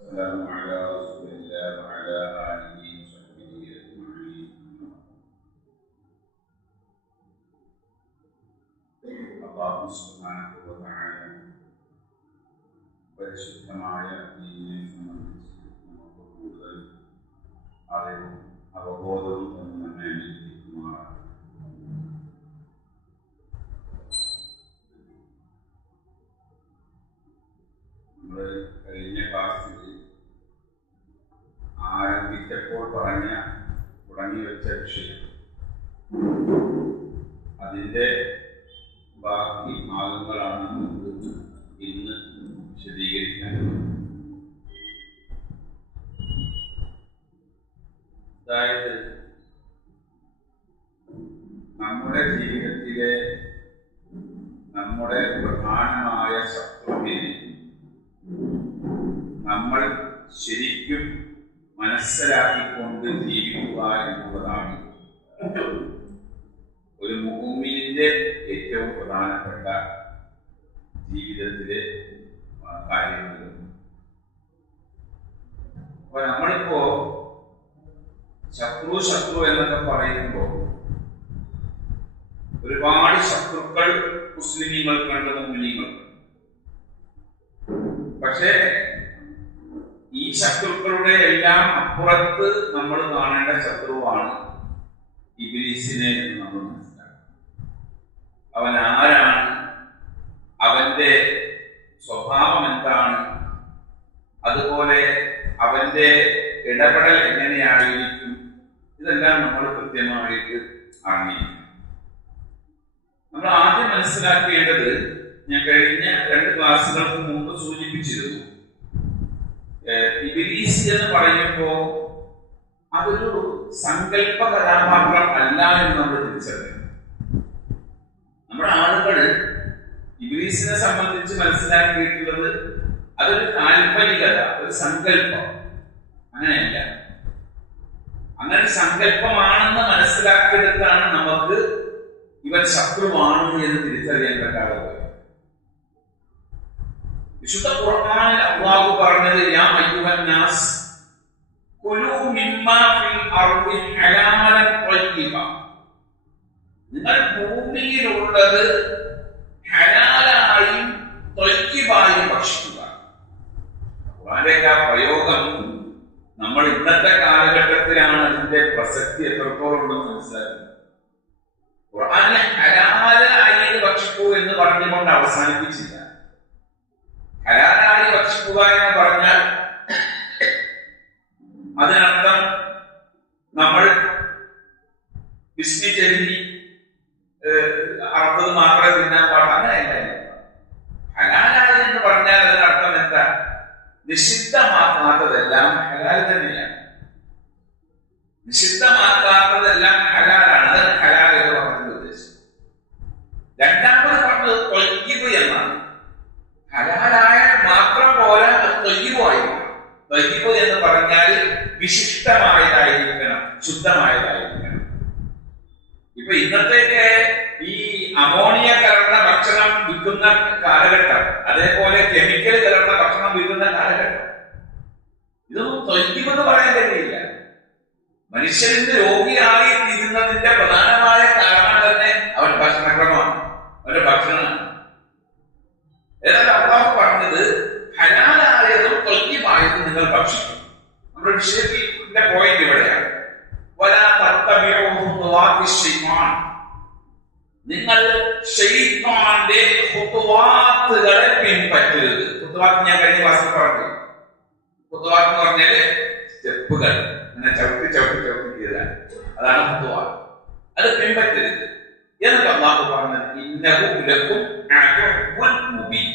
السلام على رسول الله وعلى آله وصحبه أجمعين. അല്ലാഹു സുബ്ഹാനഹു വ തആല പരിശുദ്ധമായ ദീനിനെ സംബന്ധിച്ച് നമുക്ക് കൂടുതൽ അറിവും അവബോധവും നമ്മെ അനുഗ്രഹിക്കുമാറാകട്ടെ. നമ്മൾ കഴിഞ്ഞ ക്ലാസ്സിൽ ആരംഭിച്ചപ്പോൾ തുടങ്ങി വെച്ച വിഷയം അതിൻ്റെ ബാക്കി ഭാഗങ്ങളാണ് നമുക്ക് ഇന്ന് വിശദീകരിക്കാനുള്ളത്. അതായത് നമ്മുടെ ജീവിതത്തിലെ നമ്മുടെ പ്രധാനമായ ശത്രുവിനെ നമ്മൾ ശരിക്കും മനസ്സിലാക്കിക്കൊണ്ട് ജീവിക്കുക എന്നുള്ളതാണ് ഒരു മുഅ്മിനിന്റെ ഏറ്റവും പ്രധാനപ്പെട്ട ജീവിതത്തിലെ കാര്യങ്ങൾ. അപ്പൊ നമ്മളിപ്പോ ശത്രു എന്നൊക്കെ പറയുമ്പോൾ ഒരുപാട് ശത്രുക്കൾ മുസ്ലിമീങ്ങൾക്കുണ്ട്, മുഅ്മിനീങ്ങൾക്കുണ്ട്. പക്ഷേ ഈ ശത്രുക്കളുടെ എല്ലാം അപ്പുറത്ത് നമ്മൾ കാണേണ്ട ശത്രുവാണ് ഇബ്ലീസിനെ എന്ന് നമ്മൾ മനസ്സിലാക്കണം. അവൻ ആരാണ്, അവന്റെ സ്വഭാവം എന്താണ്, അതുപോലെ അവന്റെ ഇടപെടൽ എങ്ങനെയായിരിക്കും, ഇതെല്ലാം നമ്മൾ കൃത്യമായിട്ട് അറിഞ്ഞിരിക്കണം. നമ്മൾ ആദ്യം മനസ്സിലാക്കേണ്ടത്, ഞാൻ കഴിഞ്ഞ 2 ക്ലാസ്സുകൾക്ക് മുമ്പ് സൂചിപ്പിച്ചിരുന്നു, ഇബ്ലീസ് എന്ന് പറയുമ്പോ അതൊരു സങ്കല്പ കഥാപാത്രം അല്ല എന്ന് നമ്മൾ തിരിച്ചറിയണം. നമ്മുടെ ആളുകൾ ഇബ്ലീസിനെ സംബന്ധിച്ച് മനസ്സിലാക്കിയിട്ടുള്ളത് അതൊരു കാൽപ്പനികത, ഒരു സങ്കല്പം. അങ്ങനെയല്ല. അങ്ങനെ സങ്കല്പമാണെന്ന് മനസ്സിലാക്കിയെടുത്താണ് നമുക്ക് ഇവൻ ശത്രുവാണ് എന്ന് തിരിച്ചറിയാൻ പറ്റാതെ. വിശുദ്ധ ഖുർആനിൽ അല്ലാഹു പറഞ്ഞത്, യാ അയ്യുഹൻ നാസ് കുലൂ മിമ്മാ ഫിൽ അർദി ഹലാലൻ ത്വയ്യിബ, നിങ്ങൾ ഭൂമിയിലുള്ളത് ഹലാലായും ത്വയ്യിബായും ഭക്ഷിക്കുക. ഖുർആനിലെ ആ പ്രയോഗം നമ്മൾ ഇന്നത്തെ കാലഘട്ടത്തിലാണ് അതിന്റെ പ്രസക്തി എത്രത്തോളം ഉണ്ടെന്ന് മനസ്സിലാക്കുന്നത്. ഖുർആനിലെ ഹലാലായി ഭക്ഷിക്കൂ എന്ന് പറഞ്ഞുകൊണ്ട് അവസാനിപ്പിച്ചില്ല. ഹലാലായി ഭക്ഷിക്കുക എന്ന് പറഞ്ഞാൽ അതിനർത്ഥം നമ്മൾ ബിസ്മി ചൊല്ലി അറുത്തത് മാത്രമേ തിന്നാൻ പാടുള്ളൂ, അങ്ങനെയല്ല. ഹലാലായി എന്ന് പറഞ്ഞാൽ അതിനർത്ഥം എന്താ? നിഷിദ്ധമാക്കാത്തതെല്ലാം ഹലാൽ തന്നെയാണ്. നിഷിദ്ധമാക്കാത്തതെല്ലാം ഹലാലാണ്. അതാണ് ഹലാൽ എന്ന് പറഞ്ഞതിന്റെ ഉദ്ദേശം. രണ്ടാമത് പറഞ്ഞത് ത്വയ്യിബ് എന്നാണ്. ഹലാലായ മാത്രം പോലെ ത്വയ്യിബായിരിക്കണം. ത്വയ്യിബ് എന്ന് പറഞ്ഞാൽ വിശിഷ്ടമായതായിരിക്കണം, ശുദ്ധമായതായിരിക്കണം. ഇപ്പൊ ഇന്നത്തേക്ക് ഈ അമോണിയ കലർന്ന ഭക്ഷണം വിൽക്കുന്ന കാലഘട്ടം, അതേപോലെ കെമിക്കൽ കലർന്ന ഭക്ഷണം വിൽക്കുന്ന കാലഘട്ടം. ഇതൊന്നും ത്വയ്യിബ് എന്ന് പറയാൻ കഴിയില്ല. മനുഷ്യന്റെ രോഗിയായി തീരുന്നതിന്റെ പ്രധാനമായ കാരണം തന്നെ അവന്റെ ഭക്ഷണക്രമമാണ്, അവന്റെ ഭക്ഷണമാണ്. ഏതായാലും അല്ലാഹു പറഞ്ഞത് ഹലാലായതും ത്വയ്യിബായതും നിങ്ങൾ ഭക്ഷിക്കും. നമ്മുടെ വിഷയത്തിന്റെ പോയിന്റ് ഇവിടെയാണ്. വലാ തത്തബിഉ ഖുതുവാത്തി ശൈത്താൻ, നിങ്ങൾ ശൈത്താന്റെ ഖുതുവാത്തുകളെ പിൻപറ്റരുത്. ഖുതുവാത്ത് ഞാൻ കഴിഞ്ഞ ക്ലാസ്സിൽ പറഞ്ഞു. ഖുതുവാത്ത് എന്ന് പറഞ്ഞാല് സ്റ്റെപ്പുകൾ, അങ്ങനെ ചവിട്ടി ചെയ്താൽ അതാണ് ഖുതുവാത്ത്. അത് പിൻപറ്റരുത് എന്നൊക്കെ അല്ലാഹു പറഞ്ഞത്. ഇന്നഹു ലക്കും അദുവ്വുൻ മുബീൻ,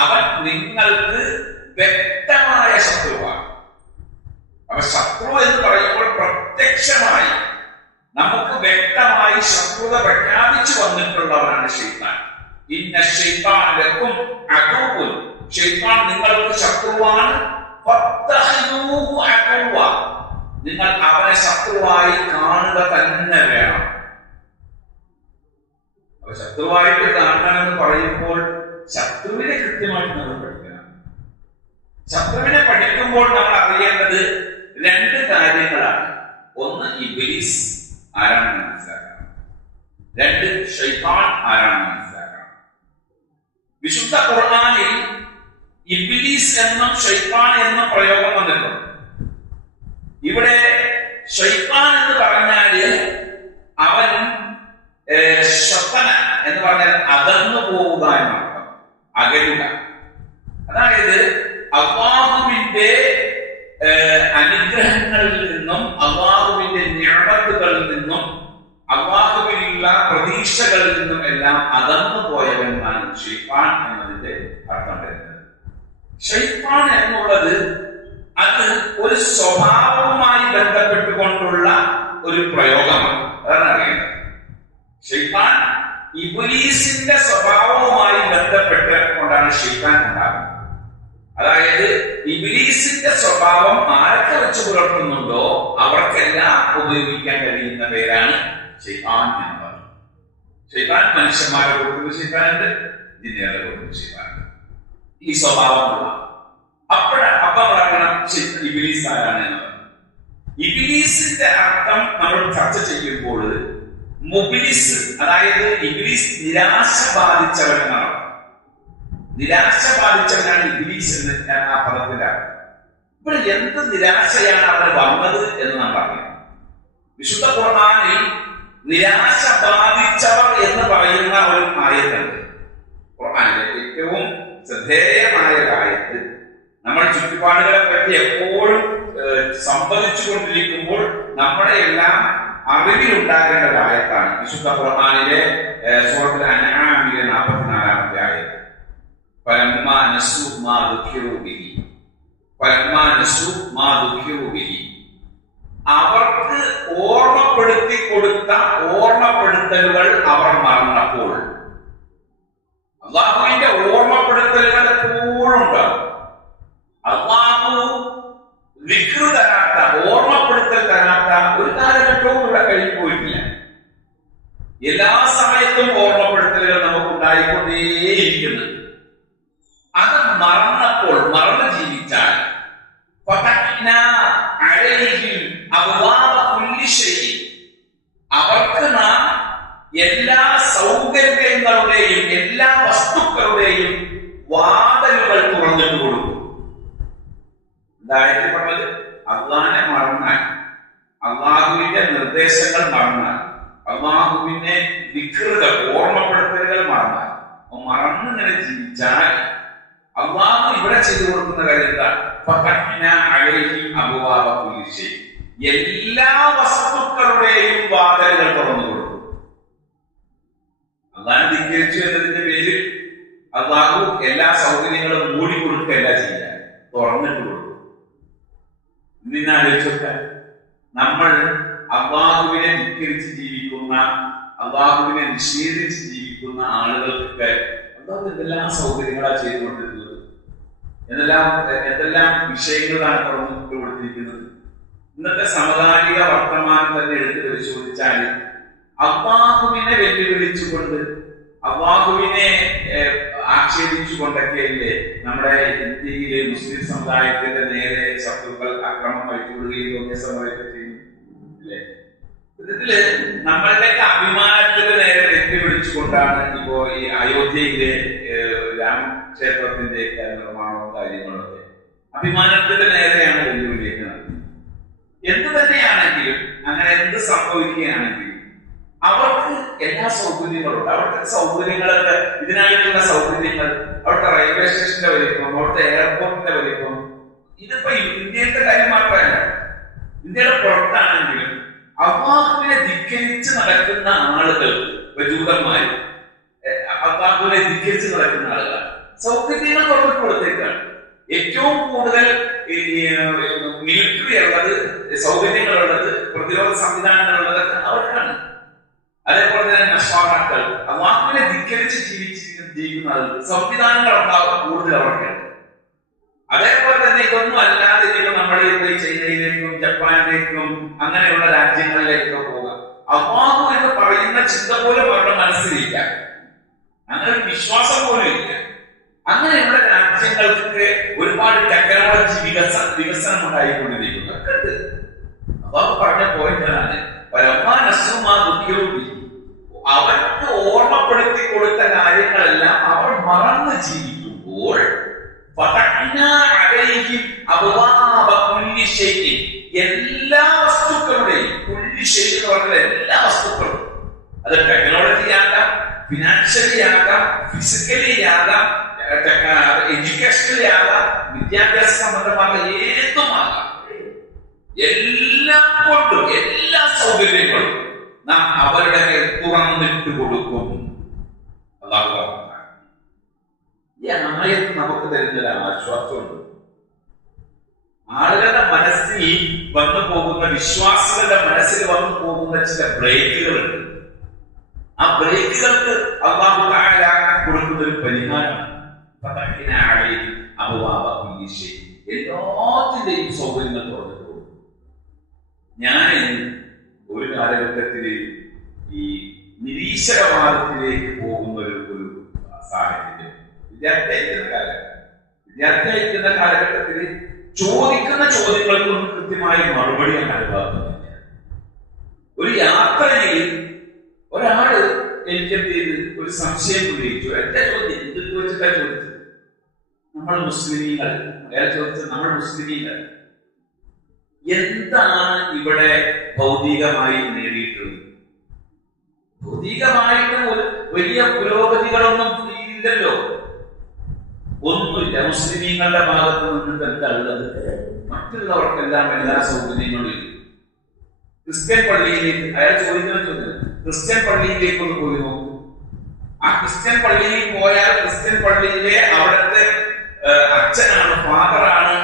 അവൻ നിങ്ങൾക്ക് വ്യക്തമായ ശത്രുവാണ്. അപ്പൊ ശത്രു എന്ന് പറയുമ്പോൾ പ്രത്യക്ഷമായി നമുക്ക് വ്യക്തമായി ശത്രുത പ്രഖ്യാപിച്ചു വന്നിട്ടുള്ളവരാണ് ശൈത്താൻ. ഇന്ന ശൈത്താൻ ലക്കും അദുവ്വുൻ, ശൈത്താൻ നിങ്ങൾക്ക് ശത്രുവാണ്. ഫത്തഖിദൂഹു അദുവ്വ, നിങ്ങൾ അവനെ ശത്രുവായി കാണുക തന്നെ വേണം. അപ്പൊ ശത്രുവായിട്ട് കാണണമെന്ന് പറയുമ്പോൾ ശത്രുവിനെ കൃത്യമായിട്ട് നമ്മൾ പഠിക്കണം. ശത്രുവിനെ പഠിക്കുമ്പോൾ നമ്മൾ അറിയേണ്ടത് രണ്ട് കാര്യങ്ങളാണ്. ഒന്ന് ഇബ്ലീസ് ആരാണെന്ന് മനസ്സിലാക്കണം, രണ്ട് ശൈത്താൻ ആരാണെന്ന് മനസ്സിലാക്കണം. വിശുദ്ധ ഖുർആനിൽ ഇബ്ലീസ് എന്നും ശൈത്താൻ എന്നും പ്രയോഗം വന്നിട്ടുണ്ട്. ഇവിടെ ശൈത്താൻ എന്ന് പറഞ്ഞാല് അവൻ ശതന എന്ന് പറഞ്ഞാൽ അകന്നു പോവുക എന്നർത്ഥം, അകലുക. അതായത് അല്ലാഹുവിന്റെ അനുഗ്രഹങ്ങളിൽ നിന്നും അല്ലാഹുവിന്റെ നിഅമത്തുകളിൽ നിന്നും അല്ലാഹുവിനുള്ള പ്രതീക്ഷകളിൽ നിന്നും എല്ലാം അകന്നു പോയവനാണ് ശൈത്താൻ എന്നതിന്റെ അർത്ഥം വരുന്നത്. ശൈത്താൻ എന്നുള്ളത് അത് ഒരു സ്വഭാവവുമായി ബന്ധപ്പെട്ടുകൊണ്ടുള്ള ഒരു പ്രയോഗമാണ്. അതാണ് അറിയേണ്ടത്. ശൈത്താൻ ഇബ്ലീസിന്റെ സ്വഭാവവുമായി ബന്ധപ്പെട്ടുകൊണ്ടാണ് ശൈത്താൻ ഉണ്ടാകുന്നത്. അതായത് ഇബ്ലീസിന്റെ സ്വഭാവം ആരൊക്കെ വെച്ച് പുലർത്തുന്നുണ്ടോ അവർക്കെല്ലാം ഉപയോഗിക്കാൻ കഴിയുന്ന പേരാണ് ശൈത്താൻ എന്ന് പറയുന്നത്. ശൈത്താൻ മനുഷ്യന്മാരെ കൊടുക്കുന്ന ശൈത്താനുണ്ട്, ജിന്നുകളെ കൊടുക്കുന്ന ശൈത്താനുണ്ട്. ഈ സ്വഭാവമുള്ള അപ്പം പറയണം ഇബ്ലീസ് ആരാണ് എന്ന് പറയുന്നത്. ഇബ്ലീസിന്റെ അർത്ഥം നമ്മൾ ചർച്ച ചെയ്യുമ്പോൾ മുബ്ലിസ്, അതായത് ഇബ്ലീസ് നിരാശ ബാധിച്ചവൻ എന്നാണ്. നിരാശ ബാധിച്ചവനാണ് ഇബ്ലീസ് എന്ന് ആ പദത്തിന്റെ അർത്ഥം. ഇവിടെ എന്ത് നിരാശയാണ് അവന് വന്നത് എന്ന് നാം പറയുന്നത്. വിശുദ്ധ ഖുർആനിൽ നിരാശ ബാധിച്ചവർ എന്ന് പറയുന്ന ഒരു ആയത്തുണ്ട്. ഖുർആനിലെ ഏറ്റവും ശ്രദ്ധേയമായ ആയത്ത്. നമ്മൾ ചുറ്റുപാടുകളെ പറ്റി എപ്പോഴും സംവദിച്ചു കൊണ്ടിരിക്കുമ്പോൾ നമ്മുടെ എല്ലാം അറിവിലുണ്ടാകേണ്ട ആയത്താണ്. വിശുദ്ധ ഖുർആനിലെ സൂറത്തുൽ അൻആമിലെ 44-ാമത്തെ ആയത്ത്. ഫലമ്മാ നസൂ മാ ദുഃഖിറൂ ബിഹി, ഫലമ്മാ നസൂ മാ ദുഃഖിറൂ ബിഹി. അവർക്ക് ഓർമ്മപ്പെടുത്തി കൊടുത്ത ഓർമ്മപ്പെടുത്തലുകൾ അവർ മറന്നപ്പോൾ. അല്ലാഹുവിന്റെ ഓർമ്മപ്പെടുത്തലുകൾ എപ്പോഴും ഉണ്ടാകും. അല്ലാഹു ദിക്ർ തരാത്ത, ഓർമ്മപ്പെടുത്തൽ തരാത്ത ഒരു കാലഘട്ടവും ഇവിടെ കഴിഞ്ഞു പോയിട്ടില്ല. എല്ലാ സമയത്തും ഓർമ്മപ്പെടുത്തലുകൾ നമുക്ക് ഉണ്ടായിക്കൊണ്ടേയിരിക്കുന്നു. അത് മറന്നപ്പോൾ, മറന്നു ജീവിച്ചാൽ അവർക്ക് നാം എല്ലാ സൗകര്യങ്ങളുടെയും എല്ലാ വസ്തുക്കളുടെയും വാതിലുകൾ തുറന്നിട്ട് കൊടുക്കും. എന്തായിട്ട് പറഞ്ഞത്? അള്ളാഹിനെ മറന്നാൽ, അള്ളാഹുവിന്റെ നിർദ്ദേശങ്ങൾ മറന്നാൽ, അള്ളാഹുവിനെ വികൃതകൾ, ഓർമ്മപ്പെടുത്തലുകൾ മറന്നാൽ, മറന്നിങ്ങനെ ജീവിച്ചാൽ അള്ളാഹു ഇവിടെ ചെയ്തു കൊടുക്കുന്ന കാര്യം എന്താ? എല്ലാ വസ്തുക്കളുടെയും വാതിലുകൾ തുറന്നു കൊടുക്കും. അള്ളാഹു ധിക്കരിച്ചു എന്നതിന്റെ പേരിൽ അള്ളാഹു എല്ലാ സൗകര്യങ്ങളും മൂടിക്കൊടുക്കുകയല്ല ചെയ്യാൻ, തുറന്നിട്ട് കൊടുക്കും. ഇന്നാലോചിച്ചൊക്കെ നമ്മൾ അള്ളാഹുവിനെ ധിക്കരിച്ച് ജീവിക്കുന്ന, അള്ളാഹുവിനെ നിഷേധിച്ച് ജീവിക്കുന്ന ആളുകൾക്കൊക്കെ അള്ളാഹു എന്തെല്ലാം സൗകര്യങ്ങളാണ് ചെയ്തുകൊണ്ടിരുന്നത്, എന്തെല്ലാം വിഷയങ്ങളാണ് തുറന്നിട്ട് കൊടുത്തിരിക്കുന്നത്. ഇന്നത്തെ സമകാലിക വർത്തമാനം തന്നെ എടുത്ത് പരിശോധിച്ചാൽ അള്ളാഹുവിനെ വെല്ലുവിളിച്ചുകൊണ്ട്, അള്ളാഹുവിനെ ആക്ഷേപിച്ചുകൊണ്ടൊക്കെയല്ലേ നമ്മുടെ ഇന്ത്യയിലെ മുസ്ലിം സമുദായത്തിന്റെ നേരെ ശത്രുക്കൾ അക്രമം വഹിച്ചുകൊള്ളുകയും ഒക്കെ സമയത്ത് ചെയ്യുന്നു അല്ലേ? ഇതില് നമ്മളുടെയൊക്കെ അഭിമാനത്തിന് നേരെ വെല്ലുവിളിച്ചുകൊണ്ടാണ് ഇപ്പോ ഈ അയോധ്യയിലെ രാമക്ഷേത്രത്തിന്റെ നിർമ്മാണവും കാര്യങ്ങളൊക്കെ അഭിമാനത്തിന്റെ നേരെയാണ് വെല്ലുവിളിയൊക്കെ നടത്തുന്നത്. എന്ത് തന്നെയാണെങ്കിലും, അങ്ങനെ എന്ത് സംഭവിക്കുകയാണെങ്കിലും അവർക്ക് എല്ലാ സൗകര്യങ്ങളുണ്ട്. അവിടുത്തെ സൗകര്യങ്ങളൊക്കെ, ഇതിനായിട്ടുള്ള സൗകര്യങ്ങൾ, അവിടുത്തെ റെയിൽവേ സ്റ്റേഷന്റെ വലിപ്പം, അവിടുത്തെ എയർപോർട്ടിന്റെ വലിപ്പം, ഇതിപ്പോ ഇന്ത്യയുടെ കാര്യം മാത്രമല്ല, ഇന്ത്യയുടെ പുറത്താണെങ്കിലും അള്ളാഹുവിനെ ധിക്കരിച്ച് നടക്കുന്ന ആളുകൾ, ജൂതന്മാര് അള്ളാഹുവിനെ ധിക്കരിച്ച് നടക്കുന്ന ആളുകളാണ്. സൗകര്യങ്ങൾ തുറന്നു കൊടുത്തേക്കാണ്. ഏറ്റവും കൂടുതൽ മിലിറ്ററി ഉള്ളത്, സൗകര്യങ്ങളുള്ളത്, പ്രതിരോധ സംവിധാനങ്ങളുള്ളത് അവർക്കാണ്. അതേപോലെ തന്നെ നസ്വാറാക്കൾ, അള്ളാഹുവിനെ ധിക്കരിച്ച് ജീവിക്കുന്ന ആളുകൾ സംവിധാനങ്ങൾ ഉണ്ടാവും കൂടുതൽ അവർക്കാണ്. അതേപോലെ തന്നെ ഇതൊന്നും അല്ലാതെ നമ്മുടെ ചൈനയിലേക്കും ജപ്പാനിലേക്കും അങ്ങനെയുള്ള രാജ്യങ്ങളിലേക്കും പോകാം. അള്ളാഹു എന്ന് പറയുന്ന ചിന്ത പോലും അവരുടെ മനസ്സിലില്ല, അങ്ങനെ ഒരു വിശ്വാസം പോലും ഇല്ല. അങ്ങനെയുള്ള രാജ്യങ്ങൾക്ക് ഒരുപാട് ടെക്നോളജി വികസനം ഉണ്ടായിക്കൊണ്ടിരിക്കുന്നു. അപ്പൊ പറഞ്ഞ പോയിന്റാണ് അവർക്ക് ഓർമ്മപ്പെടുത്തി കൊടുത്ത കാര്യങ്ങളെല്ലാം അവർ മറന്ന് ജീവിക്കുമ്പോൾ എല്ലാ വസ്തുക്കളുടെയും എന്ന് പറഞ്ഞ എല്ലാ വസ്തുക്കളും, അത് ടെക്നോളജി ആകാം, ഫിനാൻഷ്യലി ആകാം, ഫിസിക്കലി ആകാം, എഡ്യൂക്കേഷണലി ആകാം, വിദ്യാഭ്യാസ സംബന്ധമായ ഏതുമാകാം, എല്ലാം കൊണ്ടും എല്ലാ സൗകര്യങ്ങളും നാം അവരുടെ തുറന്നിട്ട് കൊടുക്കും. അല്ലാഹു ഈ ആയത്ത് നമുക്ക് തരുന്നൊരു ആശ്വാസമുണ്ട്. ആളുകളുടെ മനസ്സിൽ വന്നു പോകുന്ന, വിശ്വാസികളുടെ മനസ്സിൽ വന്നു പോകുന്ന ചില ബ്രേക്കുകളുണ്ട്. ആ ബ്രേക്കുകൾക്ക് അല്ലാഹു തആല കൊടുക്കുന്ന ഒരു പരിഹാരമാണ് എല്ലാത്തിന്റെയും സൗകര്യങ്ങൾ തുറന്നിട്ട് കൊടുക്കും. ഞാൻ ഒരു കാലഘട്ടത്തിൽ ഈ നിരീശ്വരവാദത്തിലേക്ക് പോകുന്ന ഒരു സാഹചര്യം, വിദ്യാർത്ഥിയായിരിക്കുന്ന കാലഘട്ടത്തിൽ ചോദിക്കുന്ന ചോദ്യങ്ങൾക്കൊന്നും കൃത്യമായി മറുപടി അനുഭവപ്പെടുന്നില്ല. ഒരു യാത്രയിൽ ഒരാള് എനിക്കെന്ത് ചെയ്ത് ഒരു സംശയം ഉന്നയിച്ചു. എന്റെ ചോദ്യം എന്ത് വെച്ചിട്ടാ ചോദിച്ചത്? നമ്മൾ മുസ്ലിമീങ്ങൾ, അയാൾ ചോദിച്ചത് നമ്മൾ മുസ്ലിമീങ്ങൾ എന്താണ് ഇവിടെ ഭൗതികമായി നേടിയിട്ടുള്ളത്? ഭൗതികമായിട്ട് വലിയ പുരോഗതികളൊന്നും ഇല്ലല്ലോ, ഒന്നുമില്ല. മുസ്ലിമീങ്ങളുടെ ഭാഗത്ത് നിന്നിട്ട് എന്താ ഉള്ളത്? മറ്റുള്ളവർക്കെല്ലാം എല്ലാ സൗകര്യങ്ങളും ഇല്ല. ക്രിസ്ത്യൻ പള്ളിയിലേക്ക് അയാൾ ചോദിക്കുന്ന ചോദ്യം, ക്രിസ്ത്യൻ പള്ളിയിലേക്ക് ഒന്ന് പോയി നോക്കൂ. ആ ക്രിസ്ത്യൻ പള്ളിയിൽ പോയാൽ ക്രിസ്ത്യൻ പള്ളിയിലെ അവിടുത്തെ അച്ഛനാണ്, ഫാദറാണ്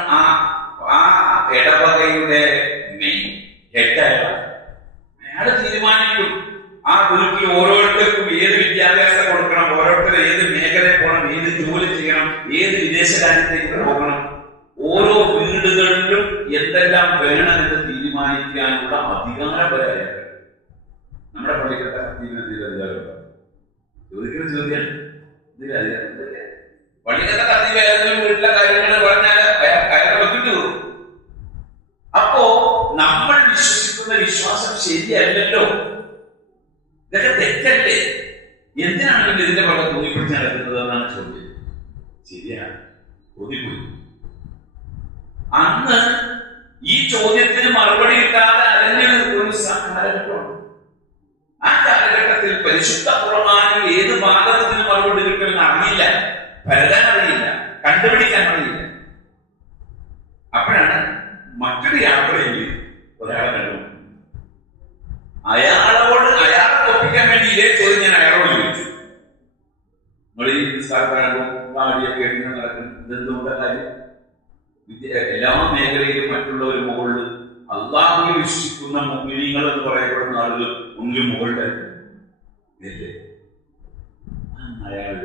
ആ ഇടവകയുടെ മെയിൻ ഹെഡ്. അയാൾ തീരുമാനിക്കും ആ വീട്ടിൽ ഓരോരുത്തർക്കും ഏത് വിദ്യാഭ്യാസം കൊടുക്കണം, ഓരോരുത്തരും ഏത് മേഖലയിൽ പോകണം, ഏത് ജോലി ചെയ്യണം, ഏത് വിദേശ രാജ്യത്തേക്ക് പോകണം, ഓരോ വീടുകളിലും എന്തെല്ലാം വേണമെന്ന് തീരുമാനിക്കാനുള്ള അധികാരപരമായ നമ്മുടെ പള്ളിക്കത്തെ ചോദിക്കുന്ന ചോദ്യം പള്ളിക്കത്തെ കത്തിവേദന വീട്ടിലെ കാര്യങ്ങൾ പറഞ്ഞാൽ അയാളെ വെക്കിട്ടു. അപ്പോ നമ്മൾ വിശ്വസിക്കുന്ന വിശ്വാസം ശരിയല്ലല്ലോ, ഇതൊക്കെ തെറ്റല്ലേ? എന്തിനാണ് പിന്നെ ഇതിന്റെ പുറകെ തോന്നിപ്പിടിച്ച് നടക്കുന്നത് എന്നാണ് ചോദ്യം. ശരിയാണ്, തോന്നിപ്പോയി. അന്ന് ഈ ചോദ്യത്തിന് മറുപടി കിട്ടാതെ അലഞ്ഞ ഒരു കാലഘട്ടമാണ്. ആ കാലഘട്ടത്തിൽ പരിശുദ്ധ ഖുർആനിൽ ഏത് ഭാഗത്തിന് മറുപടി കിട്ടുമെന്ന് അറിയില്ല, പരതാൻ അറിയില്ല, കണ്ടുപിടിക്കാൻ അറിയില്ല. അപ്പോഴാണ് മറ്റൊരു യാത്രയിൽ ഒരാളെ കണ്ടു. അയാളെ തോപ്പിക്കാൻ വേണ്ടി ഇതേ ചോദ്യം ഞാൻ അയാളോട് ചോദിച്ചു. നിങ്ങൾ ഈ നിസ്കാരക്കാരോ കാടിയൊക്കെ എങ്ങനെ നടക്കുന്നു, ഇതെന്തുകൊണ്ട കാര്യം? എല്ലാ മേഖലയിലും മറ്റുള്ളവർ മുകളിൽ, അല്ലാഹുവിൽ വിശ്വസിക്കുന്ന മുഅ്മിനീങ്ങൾ എന്ന് പറയപ്പെടുന്ന ആളുകൾ ഒന്നിലും മുകളിലല്ലേ? അയാൾ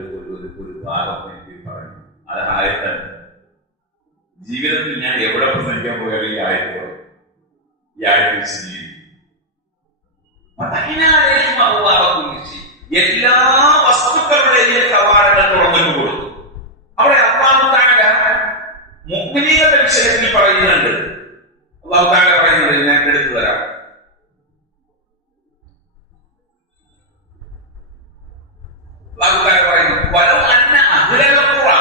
ഒരു ഭാഗം എനിക്ക് പറഞ്ഞു, അത് ആയത്താണ്. ജീവിതത്തിൽ ഞാൻ എവിടെ പ്രസംഗിക്കാൻ പോയാലും ഈ ആയത്ത് വിശദീകരിക്കും. എല്ലാ വസ്തുക്കളുടെയും കവാടങ്ങൾ തുറന്നു കൊടുക്കും. അവിടെ അല്ലാഹു തആല മുഅ്മിനീങ്ങളുടെ വിഷയത്തിൽ പറയുന്നുണ്ട്. അല്ലാഹു തആല പറയുന്നുണ്ട്, ഞാൻ എടുത്തു തരാം. അല്ലാഹു തആല പറയുന്നു, വലൗ അന്ന അഹ്ലൽ ഖുറാ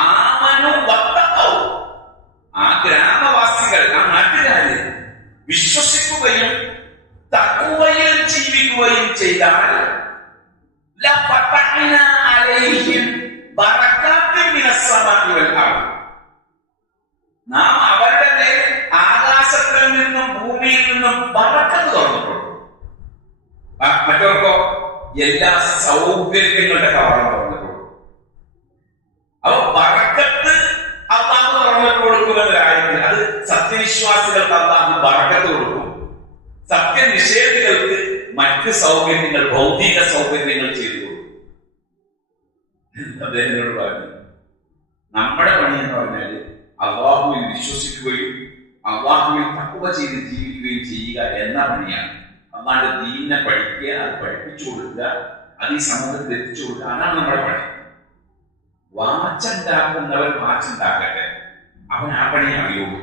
ആമനു വത്തഖൗ, ആ ഗ്രാമവാസികൾ, ആ നാട്ടുകാര് വിശ്വസിക്കുകയും തഖ്വയിൽ ജീവിക്കുകയും ചെയ്താൽ ലഫതഹ്നാ അലൈഹിം ബറകാത്തിൻ മിനസ് സമാഇ വൽ അർദ്, നാം അവരുടെ മേൽ ആകാശത്തിൽ നിന്നും ഭൂമിയിൽ നിന്നും ബറക്കത്ത് തുറന്നിട്ടുണ്ട്. മറ്റവർക്കോ എല്ലാ സൗകര്യങ്ങളുടെ കവാടം തുറന്നിട്ടുണ്ട്. അപ്പൊ ബറക്കത്ത് അല്ലാഹു തുറന്നിട്ട് കൊടുക്കുമെന്നൊരായിരുന്നു. അത് സത്യവിശ്വാസികൾക്ക് അല്ലാഹു ബറക്കത്ത് കൊടുക്കും, സത്യനിഷേധികൾക്ക് മറ്റ് സൗകര്യങ്ങൾ, ഭൗതിക സൗകര്യങ്ങൾ ചെയ്തു കൊടുക്കും. അദ്ദേഹത്തിനോട് പറഞ്ഞു, നമ്മുടെ പണി എന്ന് പറഞ്ഞാൽ അല്ലാഹുവിൽ വിശ്വസിക്കുകയും അല്ലാഹുവിൽ തഖ്വ ചെയ്ത് ജീവിക്കുകയും ചെയ്യുക എന്ന പണിയാണ്. അല്ലാഹുവിന്റെ ദീനിനെ പഠിക്കുക, അത് പഠിപ്പിച്ചു കൊടുക്കുക, അത് ഈ സമൂഹത്തിൽ എത്തിച്ചു കൊടുക്കുക, അതാണ് നമ്മുടെ പണി. വാച്ചുണ്ടാക്കുന്നവൻ വാച്ചുണ്ടാക്കട്ടെ, അവൻ ആ പണി അറിയുള്ളൂ.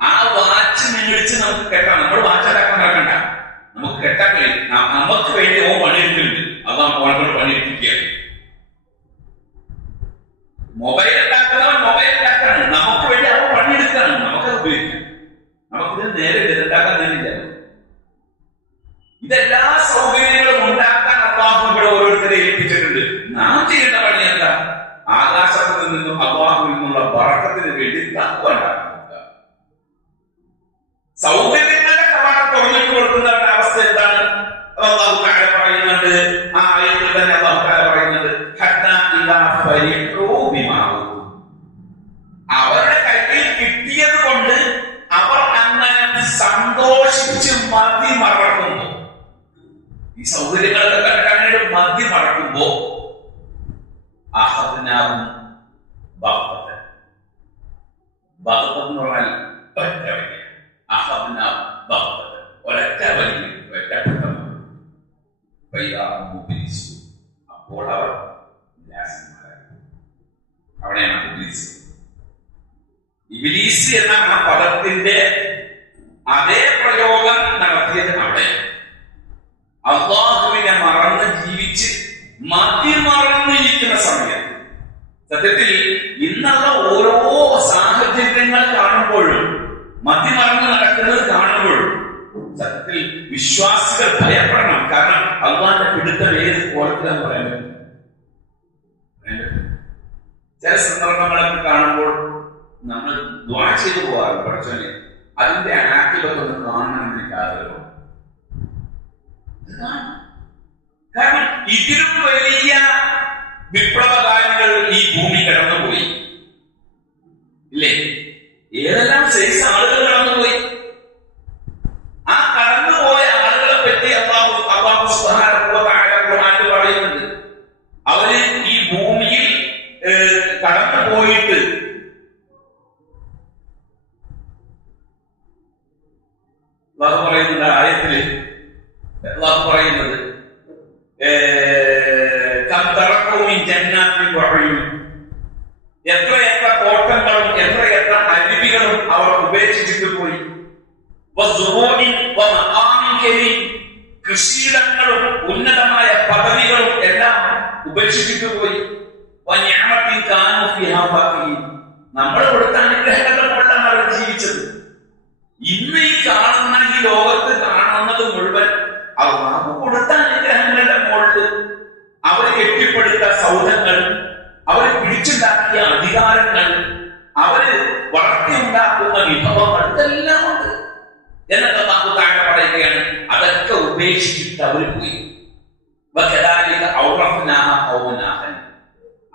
ആ വാച്ച് മേടിച്ച് നമുക്ക് കെട്ടാം. നമ്മൾ വാച്ചുണ്ടാക്കാൻ നടക്കണ്ട, നമുക്ക് കെട്ടാൻ കഴിയും. നമുക്ക് വേണ്ടി ഓ പണിയെടുക്കുന്നുണ്ട്, അതാ ഓനോട് പണിയെടുപ്പിക്കുകയാണ്. മൊബൈൽ ഉണ്ടാക്കുന്നവൻ മൊബൈൽ ഉണ്ടാക്കാണ്, നമുക്ക് വേണ്ടി അവൻ പണിയെടുക്കാണ്, നമുക്കത് ഉപയോഗിക്കാം. നമുക്കിത് നേരെ ഉണ്ടാക്കാൻ തന്നില്ല. ഇതെല്ലാ സൗകര്യങ്ങളും ഉണ്ടാക്കാൻ അള്ളാഹു ഇവിടെ ഓരോരുത്തരെ ഏൽപ്പിച്ചിട്ടുണ്ട്. നാം ചെയ്യേണ്ട പണി എന്താ? ആകാശത്തിൽ നിന്നും അള്ളാഹുവിൽ നിന്നുള്ള ബറക്കത്തിന് വേണ്ടി തഖ്വ ഉണ്ടാക്കുക. സൗകര്യങ്ങളുടെ കവാടം തുറന്നിട്ട് കൊടുക്കുന്നവരുടെ അവസ്ഥ എന്താണ്? അള്ളാഹു തആല പറയുന്നുണ്ട്, ആ ആയത്തിൽ തന്നെ അള്ളാഹു തആല പറയുന്നുണ്ട്, ഹത്താ ഇദാ ഫരിഹൂ ബിമാ ഊതു. അവരുടെ കയ്യിൽ കിട്ടിയത് കൊണ്ട് അവർ അങ്ങനെ സന്തോഷിച്ച് മതി മറക്കുന്നു. ഈ സൗകര്യങ്ങളൊക്കെ കടക്കാനായിട്ട് മതി മറക്കുമ്പോ അഹദ്നാഹും ബഗ്തൻ. ബഗ്തൻ എന്ന് പറഞ്ഞാൽ ഒറ്റ വലി. അഹദ്നാഹും ബഗ്തൻ, ഒരൊറ്റ വലി, ഒറ്റപ്പെട്ട. അപ്പോൾ അവർ അവിടെയാണ് ഇബ്ലീസ്. ഇബ്ലീസ് എന്ന ആ പദത്തിന്റെ അതേ പ്രയോഗം നടത്തിയത് അവിടെ. അള്ളാഹുവിനെ മറന്ന് ജീവിച്ച് മതിമറന്നിരിക്കുന്ന സമയത്ത്, സത്യത്തിൽ ഇന്നുള്ള ഓരോ സാഹചര്യങ്ങൾ കാണുമ്പോഴും മതിമറന്ന് നടക്കുന്നത് കാണുമ്പോഴും സത്യത്തിൽ വിശ്വാസികൾ ഭയപ്പെടണം. കാരണം അള്ളാന്റെ പിടുത്തം ഏത് കോലത്തിലാന്ന് പറയാൻ പറ്റും. ചില സന്ദർഭങ്ങളൊക്കെ കാണുമ്പോൾ നമ്മൾ ദുആ ചെയ്തു പോകാറ്, പഠിച്ചോനെ അതിന്റെ ആക്ടിലൊക്കെ ഒന്ന് കാണണമെന്ന് എനിക്ക് ആഗ്രഹം. കാരണം ഇതിലും വലിയ വിപ്ലവകാരികൾ ഈ ഭൂമി കടന്നുപോയി ഇല്ലേ? ഏതെല്ലാം സൈസ് ആളുകൾ കടന്നുപോയി. ആ കടന്നുപോയ ആളുകളെ പറ്റി അല്ലാഹു സുബ്ഹാനഹു വ തആല ഖുർആനിൽ പറയുന്നുണ്ട്. അവര് ഈ ഭൂമിയിൽ കടന്നുപോയിട്ട് അല്ലാഹു പറയുന്നുണ്ട്, ആയത്തില് അല്ലാഹു പറയുന്നത്, എത്രയെത്ര തോട്ടങ്ങളും എത്രയെത്ര അരുവികളും അവർ ഉപേക്ഷിച്ചിട്ട് പോയി. കൃഷിയിടങ്ങളും ഉന്നതമായ പദവികളും എല്ലാം ഉപേക്ഷിച്ചിട്ട് പോയി. നമ്മൾ കൊടുത്ത അനുഗ്രഹങ്ങളുടെ കൊണ്ടാണ് അവർ ജീവിച്ചത്. ഇന്ന് ഈ കാണുന്ന ഈ ലോകത്ത് കാണുന്നത് മുഴുവൻ അല്ലാഹു കൊടുത്ത അനുഗ്രഹങ്ങളുടെ മുകളിൽ അവർ കെട്ടിപ്പടുത്ത സൗധങ്ങൾ, അവർ പിടിച്ചുണ്ടാക്കിയ അധികാരങ്ങൾ, അവര് വളർത്തിയുണ്ടാക്കുന്ന വിഭവങ്ങൾ, ഇതെല്ലാം ഉണ്ട് എന്നൊക്കെ അല്ലാഹു തആല പറയുകയാണ്. അതൊക്കെ ഉപേക്ഷിച്ചിട്ട് അവർ പോയി.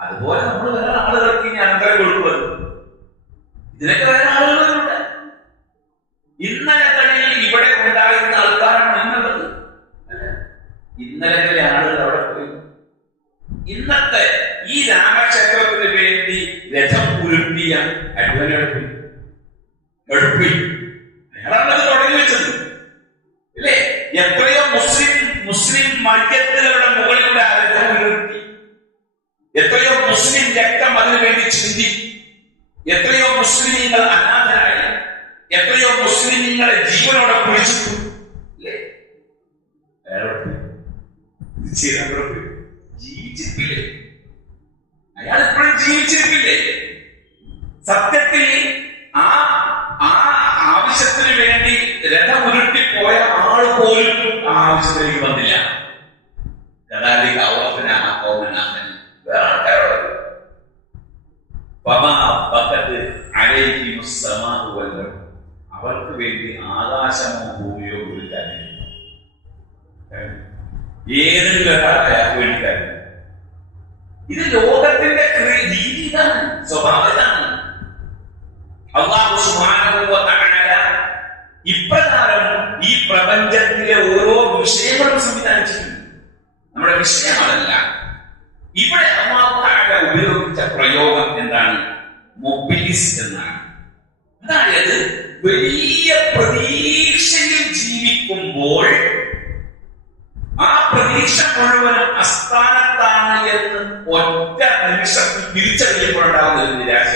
അതുപോലെ നമ്മൾ വേറെ ആളുകൾക്ക് ഇനി അനന്തരം കൊടുക്കുന്നത്, ഇതിനൊക്കെ വേറെ ആളുകളുണ്ട്. ഇന്നലകളിൽ ഇവിടെ ഉണ്ടായിരുന്ന ആൾക്കാരാണ് എന്നുള്ളത്. ഇന്നലകളിലെ ആളുകൾ അവിടെ പോയി. ഇന്നത്തെ ഈ രാമക്ഷേത്രത്തിന് വേണ്ടി രഥം ഉരുട്ടിയ അഡ്വനെടുപ്പി അയാളാണത് തുടങ്ങി വെച്ചത് അല്ലേ? എത്രയോ മുസ്ലിം മയ്യത്തുകളുടെ മുകളിലൂടെ ആ രഥം ഉരുട്ടി, എത്രയോ മുസ്ലിം രക്തം അതിനു വേണ്ടി ചിന്തി, എത്രയോ മുസ്ലിമീങ്ങൾ അനാഥരായി, എത്രയോ മുസ്ലിമീങ്ങളെ ജീവനോടെ കുഴിച്ചിട്ടു അല്ലേ? ജീവിച്ചിരിപ്പില്ലേ? അയാൾ ഇപ്പോഴും ജീവിച്ചിരിപ്പില്ലേ? സത്യത്തിൽ ആ ആവശ്യത്തിന് വേണ്ടി രഥം ഉരുട്ടിപ്പോയ ആൾ പോലും ആ ആവശ്യത്തിലേക്ക് വന്നില്ല. വേറെ ആൾക്കാരോട് അവർക്ക് വേണ്ടി ആകാശമോ ഭൂമിയോ കൊടുക്കാനില്ല. ഏതെങ്കിലും ഒരാൾക്ക് വേണ്ടിക്കാരും. ഇത് ലോകത്തിന്റെ രീതി ഇതാണ്, സ്വഭാവം ഇതാണ്. അല്ലാഹു സുബ്ഹാനഹു വ തആല ഇപ്രകാരം ഈ പ്രപഞ്ചത്തിലെ ഓരോ വിഷയങ്ങളും സംവിധാനിച്ചിട്ടുണ്ട്. നമ്മുടെ വിഷയമല്ല. ഇവിടെ അല്ലാഹു തആല ഉപയോഗിച്ച പ്രയോഗം എന്താണ്? മുബ്ലിസ് എന്നാണ്. അതായത് വലിയ പ്രതീക്ഷയിൽ ജീവിക്കുമ്പോൾ ആ പ്രതീക്ഷ മുഴുവനും അസ്ഥാനത്താണ് എന്ന് ഒറ്റ നിമിഷത്തിൽ തിരിച്ചറിയപ്പെടുണ്ടാകുന്ന ഒരു നിരാശ.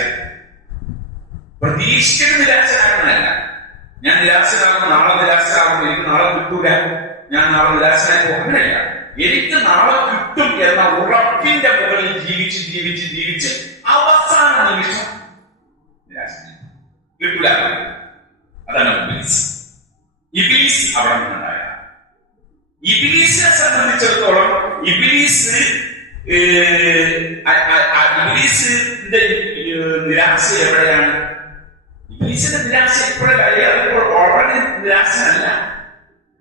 പ്രതീക്ഷിക്കുന്ന നിരാശനാകുന്നതല്ല. ഞാൻ നിരാശനാകും, നാളെ നിരാശനാകും, എനിക്ക് നാളെ കിട്ടൂല, ഞാൻ നാളെ നിരാശനായി പോകും, അങ്ങനെയല്ല. എനിക്ക് നാളെ കിട്ടും എന്ന ഉറപ്പിന്റെ മുകളിൽ ജീവിച്ച് ജീവിച്ച് ജീവിച്ച് അവസാന നിമിഷം നിരാശ കിട്ടൂല. അതാണ് ഇബ്ലീസ്. ഇബ്ലീസ് അവിടെ നിന്നുണ്ടായ. ഇബ്ലീസിനെ സംബന്ധിച്ചിടത്തോളം ഇബ്ലീസിന്റെ നിരാശ എവിടെയാണ്? ഇബ്ലീസിന്റെ നിരാശ ഇപ്പോഴല്ല, അയാൾ ഓൾറെഡി നിരാശനല്ല,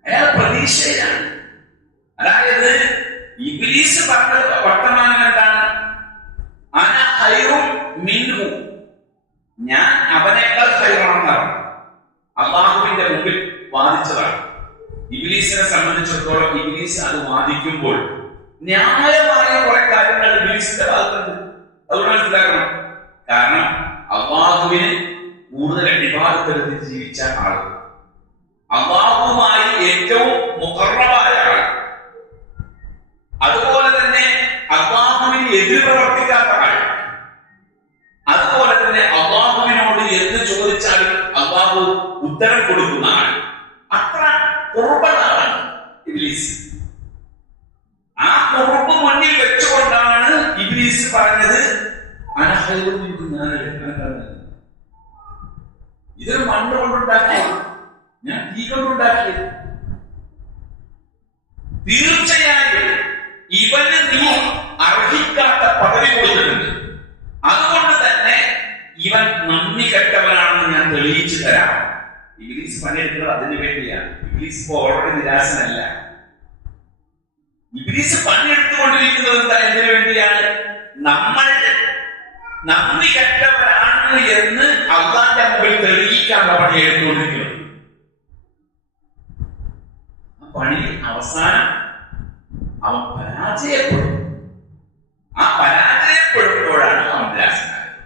അയാൾ പ്രതീക്ഷയിലാണ്. അതായത് ഇബ്ലീസ് പറഞ്ഞ വർത്തമാനം എന്താണ്? അന ഖൈറും മിൻഹു, ഞാൻ അവനേക്കാൾ ഖൈറാണെന്നാണ് അല്ലാഹുവിന്റെ മുമ്പിൽ വാദിച്ചതാണ്. ഇബ്ലീസിനെ സംബന്ധിച്ചിടത്തോളം ഇബ്ലീസ് അത് വാദിക്കുമ്പോൾ ന്യായമായ കുറെ കാര്യങ്ങൾ ഇബ്ലീസിന്റെ ഭാഗത്തുണ്ട്. അതുകൊണ്ട് മനസ്സിലാക്കണം. കാരണം അല്ലാഹുവിന് കൂടുതൽ ഇബാദത്ത് ജീവിച്ച ആൾ, അല്ലാഹുവുമായി ഏറ്റവും മുഖറബായ ആൾ, അതുപോലെ തന്നെ അല്ലാഹുവിന് എതിർ പ്രവർത്തിക്കാത്ത ആൾ, അതുപോലെ തന്നെ അല്ലാഹുവിനോട് എന്ത് ചോദിച്ചാലും അല്ലാഹു ഉത്തരം കൊടുക്കുന്ന ആൾ, അത്ര കുർബനാണ് ഇബ്ലീസ്. ആ കുർബ് മുന്നിൽ വെച്ചുകൊണ്ടാണ് ഇബ്ലീസ് പറഞ്ഞത് ഇതൊരു മണ്ണ് കൊണ്ടുണ്ടാക്കിയത്, ഞാൻ തീ കൊണ്ടുണ്ടാക്കിയത്. തീർച്ചയായും ഇവന് നീ അർഹിക്കാത്ത പദവി കൊടുത്തിട്ടുണ്ട്, അതുകൊണ്ട് തന്നെ ഇവൻ നന്ദി കെട്ടവനാണെന്ന് ഞാൻ തെളിയിച്ചു തരാം. ഇബ്ലീസ് പണിയെടുക്കുന്നത് അതിനു വേണ്ടിയാണ്. ഇബ്ലീസ് ഇപ്പോ ഓൾറെഡി നിരാശനല്ല. ഇബ്ലീസ് പണിയെടുത്തുകൊണ്ടിരിക്കുന്നത് എന്താ? എന്തിനു വേണ്ടിയാണ്? നമ്മൾ നന്ദി കെട്ടവരാണ് എന്ന് അള്ളാന്റെ മുമ്പിൽ തെളിയിക്കാനുള്ള പണി എടുത്തുകൊണ്ടിരിക്കുന്നത്. ആ പണി അവസാനം അവൻ പരാജയപ്പെടും. ആ പരാജയപ്പെടുമ്പോഴാണ് അവൻ നിരാശനായത്.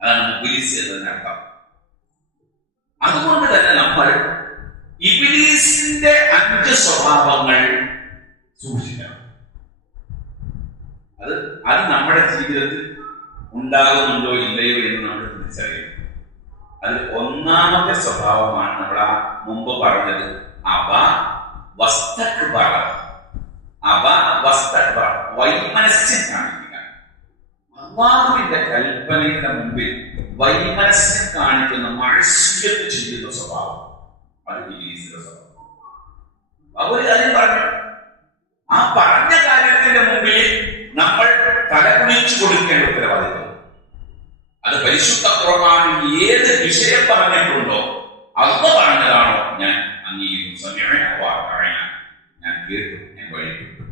അതാണ് ഇബ്ലീസ് എന്നതിനർത്ഥം. അതുകൊണ്ട് തന്നെ നമ്മൾ ഇബ്ലീസിന്റെ 5 സ്വഭാവങ്ങൾ സൂക്ഷിക്കണം. അത് നമ്മുടെ ജീവിതത്തിൽ ഉണ്ടാകുന്നുണ്ടോ ഇല്ലയോ എന്ന് നമ്മൾ തിരിച്ചറിയണം. അതിൽ ഒന്നാമത്തെ സ്വഭാവമാണ് നമ്മൾ ആ മുമ്പ് പറഞ്ഞത്, വൈമനസ്യം കാണിക്കുക. അല്ലാഹുവിന്റെ കൽപ്പനയുടെ മുമ്പിൽ വൈമനസ്യം കാണിക്കുന്ന, മഴസ്യത്ത് ചെയ്യുന്ന സ്വഭാവം, അത് ഇബ്ലീസിന്റെ സ്വഭാവം. ഒരു കാര്യം പറഞ്ഞു, ആ പറഞ്ഞ കാര്യത്തിന്റെ മുമ്പിൽ നമ്മൾ തലകുനിച്ചു കൊടുക്കേണ്ട ഉത്തരവാദിത്വം. അത് പരിശുദ്ധ ഖുർആനിൽ ഏത് വിഷയം പറഞ്ഞിട്ടുണ്ടോ, അള്ളാഹു പറഞ്ഞതാണോ ഞാൻ അംഗീകരിക്കും, ഞാൻ കേട്ടു, ഞാൻ വഴിപ്പെട്ടു.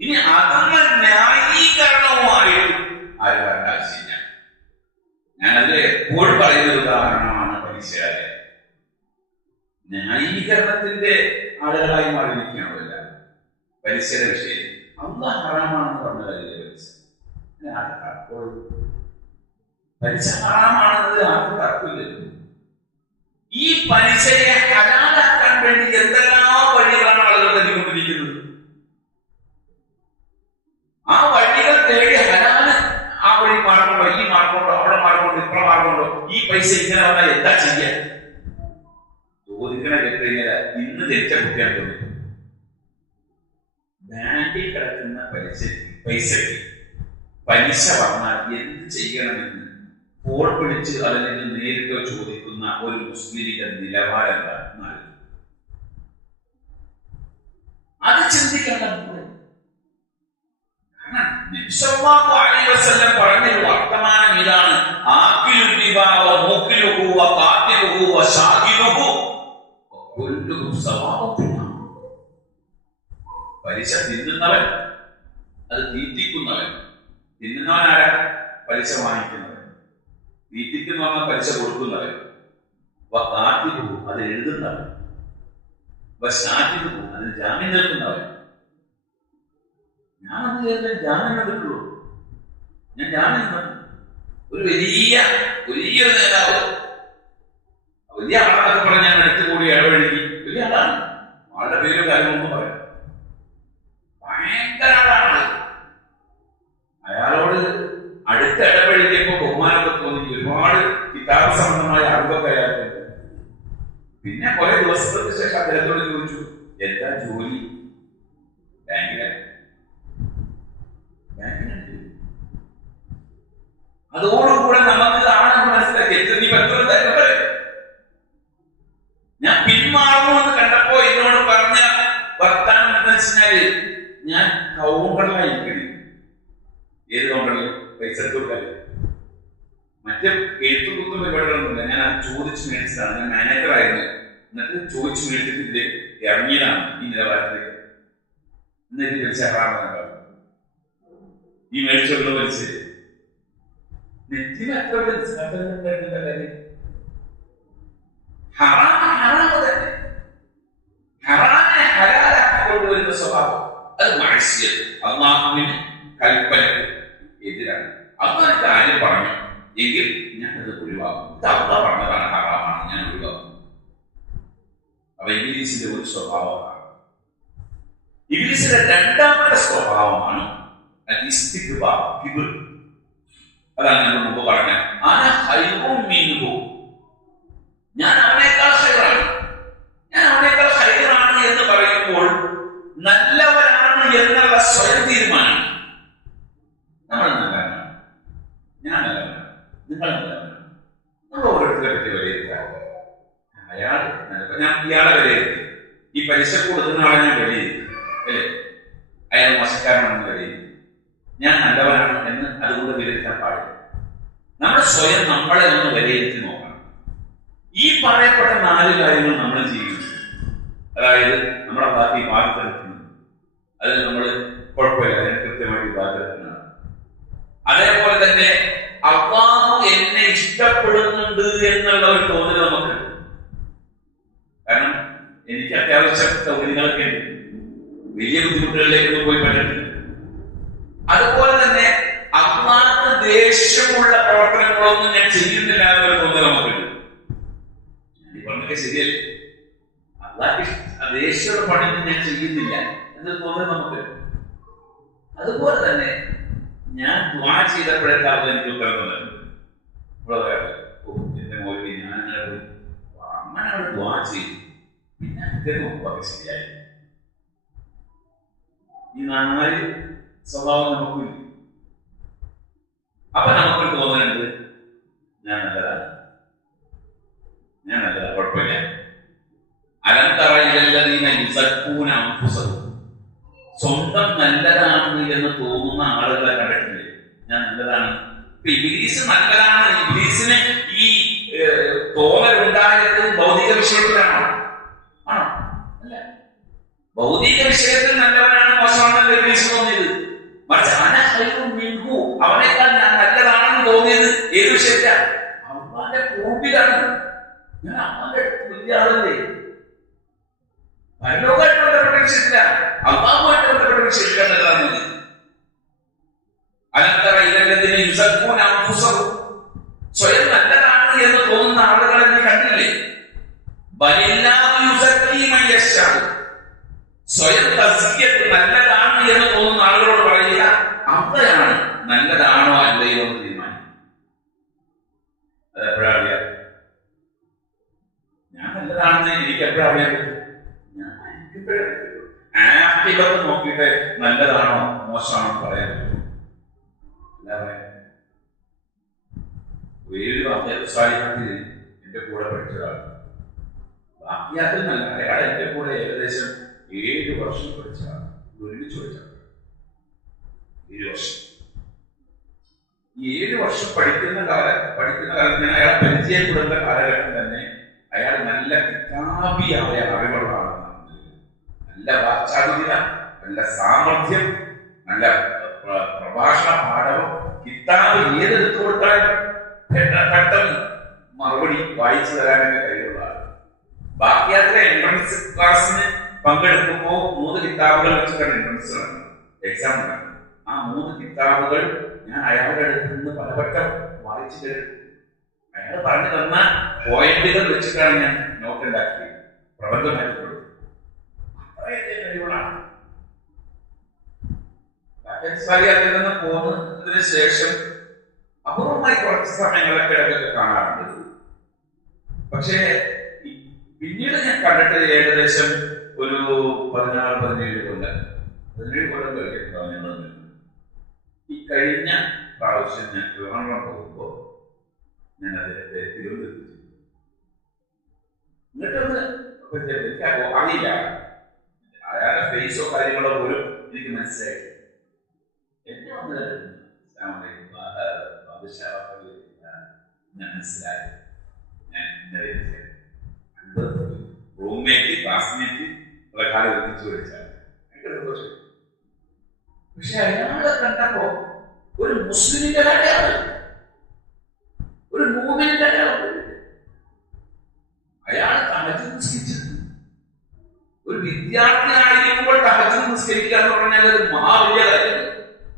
ഇനി അതൊന്ന് ന്യായീകരണവുമായിട്ട് ആര് വരേണ്ട ആവശ്യമില്ല. ഞാനത് എപ്പോഴും പറയുന്ന ഒരു ഉദാഹരണമാണ് പരീക്ഷയുടെ. ന്യായീകരണത്തിന്റെ ആളുകളായി മാറിയിരിക്കുകയാണല്ല പരീക്ഷയുടെ വിഷയം. അല്ലാഹ് ഹറാമാണെന്ന് പറഞ്ഞ കാര്യമില്ല പലിശ ഹറാമാണെന്നത് ആർക്കും തർക്കമില്ലല്ലോ. ഈ പലിശയെ ഹലാലാക്കാൻ വേണ്ടി എന്തെല്ലാം വഴികളാണ് ആളുകൾ തേടിക്കൊണ്ടിരിക്കുന്നത്. ആ വഴികൾ തേടി ഹലാല് ആ വഴി മാർഗമുണ്ടോ, ഈ മാർഗമുണ്ടോ, അവിടെ മാർഗമുണ്ടോ, ഇപ്പുറം മാർഗമുണ്ടോ, ഈ പൈസ ഇങ്ങനെ വന്നാൽ എന്താ ചെയ്യാൻ ചോദിക്കണ കേട്ടുകഴിഞ്ഞാൽ ഇന്ന് ജനിച്ച കുട്ടിയാണ് തോന്നിയത്. ബാങ്കിൽ കിടക്കുന്ന പൈസയ്ക്ക് പലിശ വന്നാൽ എന്ത് ചെയ്യണമെന്ന് ഫോൺ പിടിച്ച് അല്ലെങ്കിൽ നേരിട്ടോ ചോദിക്കുന്ന ഒരു മുസ്ലിമിന്റെ നിലവാരം എന്താണ്? അത് ചിന്തിക്കണം. പറഞ്ഞൊരു വർത്തമാനം ഇതാണ്, പലിശ തിന്നുന്നവൻ, അത് തീറ്റിക്കുന്നവൻ. തിന്നുന്നവനാരാ? പലിശ വാങ്ങിക്കുന്നവൻ. തീറ്റിക്കുന്നവൻ പലിശ കൊടുക്കുന്നവൻ. അത് എഴുതുന്നവൻ. അതിന് ജാമ്യം നിൽക്കുന്നവൻ. ഞാൻ അത് ചെയ്ത ജാമ്യം എടുക്കുള്ളൂ. ഞാൻ ജാമ്യം ഒരു വലിയൊരു നേതാവ്, വലിയ ആളാണെന്ന് പറഞ്ഞ് ഞാൻ അടുത്ത് കൂടി ഇടപഴകി. വലിയ ആളാണ്, ആളുടെ പേരും കാര്യമൊന്നും പറയാം. കിതാബ് സംബന്ധമായ അറിവൊക്കെ അയാൾക്കുണ്ട്. പിന്നെ കുറെ ദിവസങ്ങൾക്ക് ശേഷം അദ്ദേഹത്തോട് ചോദിച്ചു, എന്താ ജോലി? ബാങ്കിലാണ്. അതോടുകൂടെ നമുക്ക് ആണെന്ന് മനസ്സിലാക്കി. ഞാൻ പിന്മാറുമെന്ന് കണ്ടപ്പോ എന്നോട് പറഞ്ഞ വർത്താനം എന്ന് വെച്ചാല്, ഞാൻ കൗണ്ടറിലായിരിക്കണം. ഏത് കൗണ്ടറിൽ? പൈസ കൊടുക്കാൻ. മറ്റേ എഴുത്തുകുത്തും പരിപാടികളൊന്നുമില്ല. ഞാൻ അത് ചോദിച്ചു മേടിച്ചതാണ്. ഞാൻ മാനേജറായിരുന്നു. എന്നിട്ട് ചോദിച്ചു മേടിച്ചിട്ട് ഇറങ്ങിയതാണ് ഈ നിലവാരത്തിലേക്ക്. എന്നിട്ട് വലിച്ചാറാണെന്നുണ്ടാവും. ഈ മേടിച്ചുള്ള വലിച്ച് നെറ്റിന് അത്ര കാര്യം. ഹറാമ് തന്നെ. ഹറാമിനെ ഹലാലാക്കിക്കൊണ്ടുവരുന്ന സ്വഭാവം അത് മത്സ്യം അള്ളാഹുവിന് കൽപ്പനക്ക് എതിരാണ്. അതൊരു കാര്യം പറഞ്ഞു എങ്കിൽ ഞാൻ അത് ഒഴിവാക്കും. ഇത് അള്ളാഹ് പറഞ്ഞതാണ്, ഹറാമാണ്, ഞാൻ ഒഴിവാക്കും. അപ്പൊ ഇബ്ലീസിന്റെ ഒരു സ്വഭാവമാണ്. ഇബ്ലീസിന്റെ രണ്ടാമത്തെ സ്വഭാവമാണ് കിബ്ർ. അതാണ് ഞാൻ മുമ്പ് പറഞ്ഞത്. അന ഖൈറും മിൻഹു, ഞാൻ അവനേക്കാൾ ഖൈറാണ്. ഞാൻ അവനേക്കാൾ ഖൈറാണ് എന്ന് പറയുമ്പോൾ നല്ലവരാണ് എന്നുള്ള സ്വയം തീരുമാനം. നമ്മൾ നല്ലവരാണ്, ഞാൻ നല്ലവരാണ്, നിങ്ങൾ നല്ലവരാണ്. നമ്മൾ ഓരോരുത്തരെ പറ്റി വിലയിരുത്താം. അയാൾ ഞാൻ ഇയാളെ വിലയിരുത്തി, ഈ പലിശ കൊടുക്കുന്ന ആളെ ഞാൻ വിലയിരുത്തി, അല്ലേ? അയാൾ മോശക്കാരനാണെന്ന് വിലയിരുത്തി. ഞാൻ നല്ലവനാണ് എന്ന് അതുകൊണ്ട് വിലയിരുത്താൻ പാടില്ല. നമ്മൾ സ്വയം നമ്മളെ ഒന്ന് വിലയിരുത്തി നോക്കണം. ഈ പറയപ്പെട്ട 4 കാര്യങ്ങൾ നമ്മൾ ജീവിച്ചു. അതായത് നമ്മളെ ബാക്കി വാഗ്ദത്തം, അത് നമ്മൾ കുഴപ്പമില്ല, അതിന് കൃത്യമായിട്ട് വാഗ്ദത്തമാണ്. അതേപോലെ തന്നെ അല്ലാഹു എന്നെ ഇഷ്ടപ്പെടുന്നുണ്ട് എന്നുള്ള ഒരു തോന്നൽ നമുക്കുണ്ട്. കാരണം എനിക്ക് അത്യാവശ്യം സൗകര്യങ്ങളൊക്കെ ഉണ്ട്, വലിയ ബുദ്ധിമുട്ടുകളിലേക്കൊന്നും പോയി പറ്റിട്ടുണ്ട്. അതുപോലെ തന്നെ അള്ളാഹ്ക്ക് ദേഷ്യമുള്ള പ്രവർത്തനങ്ങളൊന്നും ഞാൻ ചെയ്യുന്നില്ല എന്നൊരു തോന്നൽ നമുക്കുണ്ട്. ഈ പറഞ്ഞൊക്കെ ശരിയല്ലേ? അള്ളാഹ്ക്ക് ദേഷ്യമുള്ള പണിയൊന്നും ഞാൻ ചെയ്യുന്നില്ല എന്നൊരു തോന്നൽ നമുക്ക്. അതുപോലെ തന്നെ ഞാൻ ദുആ ചെയ്തപ്പോഴൊക്കെ അത് എനിക്ക് ഉത്തരം തന്നിട്ടുണ്ട്. എന്റെ മോലി ഞാൻ അങ്ങനെ അവിടെ ദുആ ചെയ്തു, പിന്നെ അതിന്റെ നോക്കൊക്കെ ശരിയായി. ഈ 4 സ്വഭാവം നമുക്കില്ല. അപ്പൊ നമുക്ക് തോന്നുന്നുണ്ട് ഞാൻ നല്ലതാണ്, ഞാൻ നല്ലതാണ്, കുഴപ്പമില്ല. സ്വന്തം നല്ലതാണ് എന്ന് തോന്നുന്ന ആളുകളെ കണ്ടിട്ടില്ലേ? ഞാൻ നല്ലതാണ്. ഇബ്ലീസ് നല്ലതാണ്. ഇബ്ലീസിന് ഈ തോന്നൽ ഉണ്ടായത് ഭൗതിക വിഷയത്തിലാണോ? ആണോ? അല്ല. ഭൗതിക വിഷയത്തിൽ നല്ലവനാണ്, മോശമാണെന്ന് ഇബ്ലീസ് തോന്നിയത്. മറിച്ച് അവനേക്കാൾ ഞാൻ നല്ലതാണെന്ന് തോന്നിയത് ഏത് വിഷയത്തിലാണ്? അള്ളാന്റെ പൂർവിലാണ്. ഞാൻ അള്ളാന്റെ വലിയ ആളല്ലേ? പരലോകമായിട്ട് ബന്ധപ്പെട്ട വിഷയത്തിലാണ്, അള്ളാഹുമായിട്ട് ബന്ധപ്പെട്ട വിഷയത്തിലാണ് നല്ലതാണ്. സ്വയം നല്ലതാണ് എന്ന് തോന്നുന്ന ആളുകളെ നീ കണ്ടില്ലേ? സ്വയം തസ്കിയത്ത് നല്ലതാണ് എന്ന് തോന്നുന്ന ആളുകളോട് പറയുക, അവിടെയാണ് നല്ലതാണോ അല്ലയോ എന്ന് തീരുമാനം. അതെപ്പോഴാ അറിയാം? ഞാൻ നല്ലതാണെന്ന് എനിക്ക് എപ്പോഴാ അറിയാൻ പറ്റും? ആക്ടിവൊക്കെ നോക്കിയിട്ട് നല്ലതാണോ മോശമാണോ പറയാൻ പറ്റും. അല്ലാതെ എന്റെ കൂടെ പഠിച്ചതാണ് ബാക്കിയാത്തിൽ നല്ല അയാൾ എന്റെ കൂടെ ഏകദേശം 7 വർഷം പഠിച്ചതാണ്. ഒരുമിച്ച് പഠിച്ചതാണ് 7 വർഷം. ഈ 7 വർഷം പഠിക്കുന്ന കാലത്ത് ഞാൻ അയാളെ പരിചയപ്പെടുന്ന കാലഘട്ടം തന്നെ അയാൾ നല്ല കിതാബിയായ അറിവുള്ള ആളാണ്. നല്ല വാചാതുര്യത, നല്ല സാമർഥ്യം, നല്ല പ്രഭാഷണ പാഠവും. കിതാബ് ഏതെടുത്തു കൊടുത്താലും പെട്ടെന്ന് മറുപടി വായിച്ചു തരാനൊക്കെ കഴിവുള്ള ആൾ. ബാക്കിയാത്തിലെ എൻട്രൻസ് ക്ലാസ്സിന് പങ്കെടുക്കുമ്പോൾ 3 കിതാബുകൾ വെച്ചിട്ടാണ് എൻട്രൻസ് നടന്നത്, എക്സാം നടന്നത്. ആ 3 കിതാബുകൾ ഞാൻ അയാളുടെ അടുത്ത് നിന്ന് പലവട്ടം വായിച്ചു കേട്ടു. അയാൾ പറഞ്ഞു തന്ന പോയിന്റുകൾ വെച്ചിട്ടാണ് ഞാൻ നോട്ട് ഉണ്ടാക്കിയത്, പ്രബന്ധമായിട്ട് കൊടുത്തത്. അത്രയധികം കഴിവുകളാണ്. അതിൽ നിന്ന് പോകുന്നതിന് ശേഷം അപൂർവമായി കുറച്ച് സമയങ്ങളൊക്കെ ഇടയ്ക്കൊക്കെ കാണാറുണ്ട്. പക്ഷേ പിന്നീട് ഞാൻ കണ്ടിട്ട് ഏകദേശം ഒരു 16-17 കൊല്ലം കഴിഞ്ഞിട്ടുണ്ടാവും ഞങ്ങൾ. ഈ കഴിഞ്ഞ പ്രാവശ്യം ഞാൻ ട്രിവാൻഡ്രം പോകുമ്പോ ഞാൻ അദ്ദേഹത്തെ തിരുവനന്തപുരത്ത് എന്നിട്ടൊന്ന് എനിക്ക് അറിയില്ല, അയാളുടെ ഫേസോ കാര്യങ്ങളോ പോലും എനിക്ക് മനസ്സിലായി. എന്നെ വന്ന് ഞാൻ മനസ്സിലായി. ഞാൻ റൂംമേറ്റ് ക്ലാസ്മേറ്റ് കാലം ഒരുമിച്ച് പഠിച്ചാൽ ഭയങ്കര സന്തോഷം. പക്ഷെ അയാളെ കണ്ടപ്പോ ഒരു മുസ്ലിമിന്റെ അടയാളം, ഒരു മൂമിന്റെ അടയാളം. അയാൾ തഹജ്ജുദ് നിസ്കരിച്ചിരുന്നു. ഒരു വിദ്യാർത്ഥിയായിരിക്കുമ്പോൾ തഹജ്ജുദ് നിസ്കരിക്കുക എന്ന് പറഞ്ഞാൽ ഒരു മഹാവലിയ കാര്യമാണ്.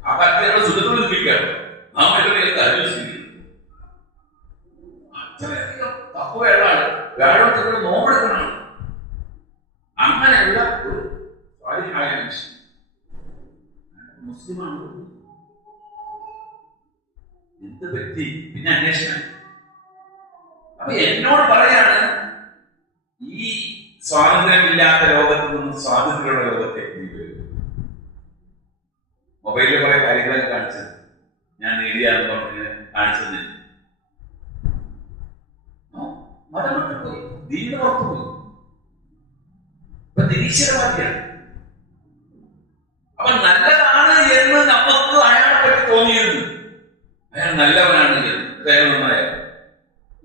ആ കാര്യങ്ങൾ സുഖത്തിൽ നിൽപ്പിക്കുകയാണ്. നാം എല്ലാവരും തഹജ്ജുദ് നിസ്കരിക്കുന്നു. അത്രയധികം തഖ്വയുള്ളതാണ്, വ്യാഴത്തിൽ നോമ്പെടുക്കുന്നതാണ്. അങ്ങനെയുള്ള ഒരു സ്വാലിഹായ മനുഷ്യൻ മുസ്ലിമാണ്. എന്ത് വ്യക്തി! പിന്നെ അന്വേഷണം. അപ്പൊ എന്നോട് പറയാണ്, ഈ സ്വാതന്ത്ര്യമില്ലാത്ത ലോകത്ത് നിന്ന് സ്വാതന്ത്ര്യമുള്ള ലോകത്തേക്ക് നീ വരും. മൊബൈലിൽ കുറെ കാര്യങ്ങളൊക്കെ കാണിച്ചത് ഞാൻ നേടിയാന്ന് പറഞ്ഞ് കാണിച്ചത് മതം വിട്ടുപോയി, ദീനിന് പുറത്തുപോയി. ഇപ്പൊ നിരീശ്വരവാദിയാണ്. അപ്പൊ നല്ലതാണ് എന്ന് നമുക്ക് അയാളെ പറ്റി തോന്നിയിരുന്നു. അയാൾ നല്ലവനാണ് എന്ന് നന്നായ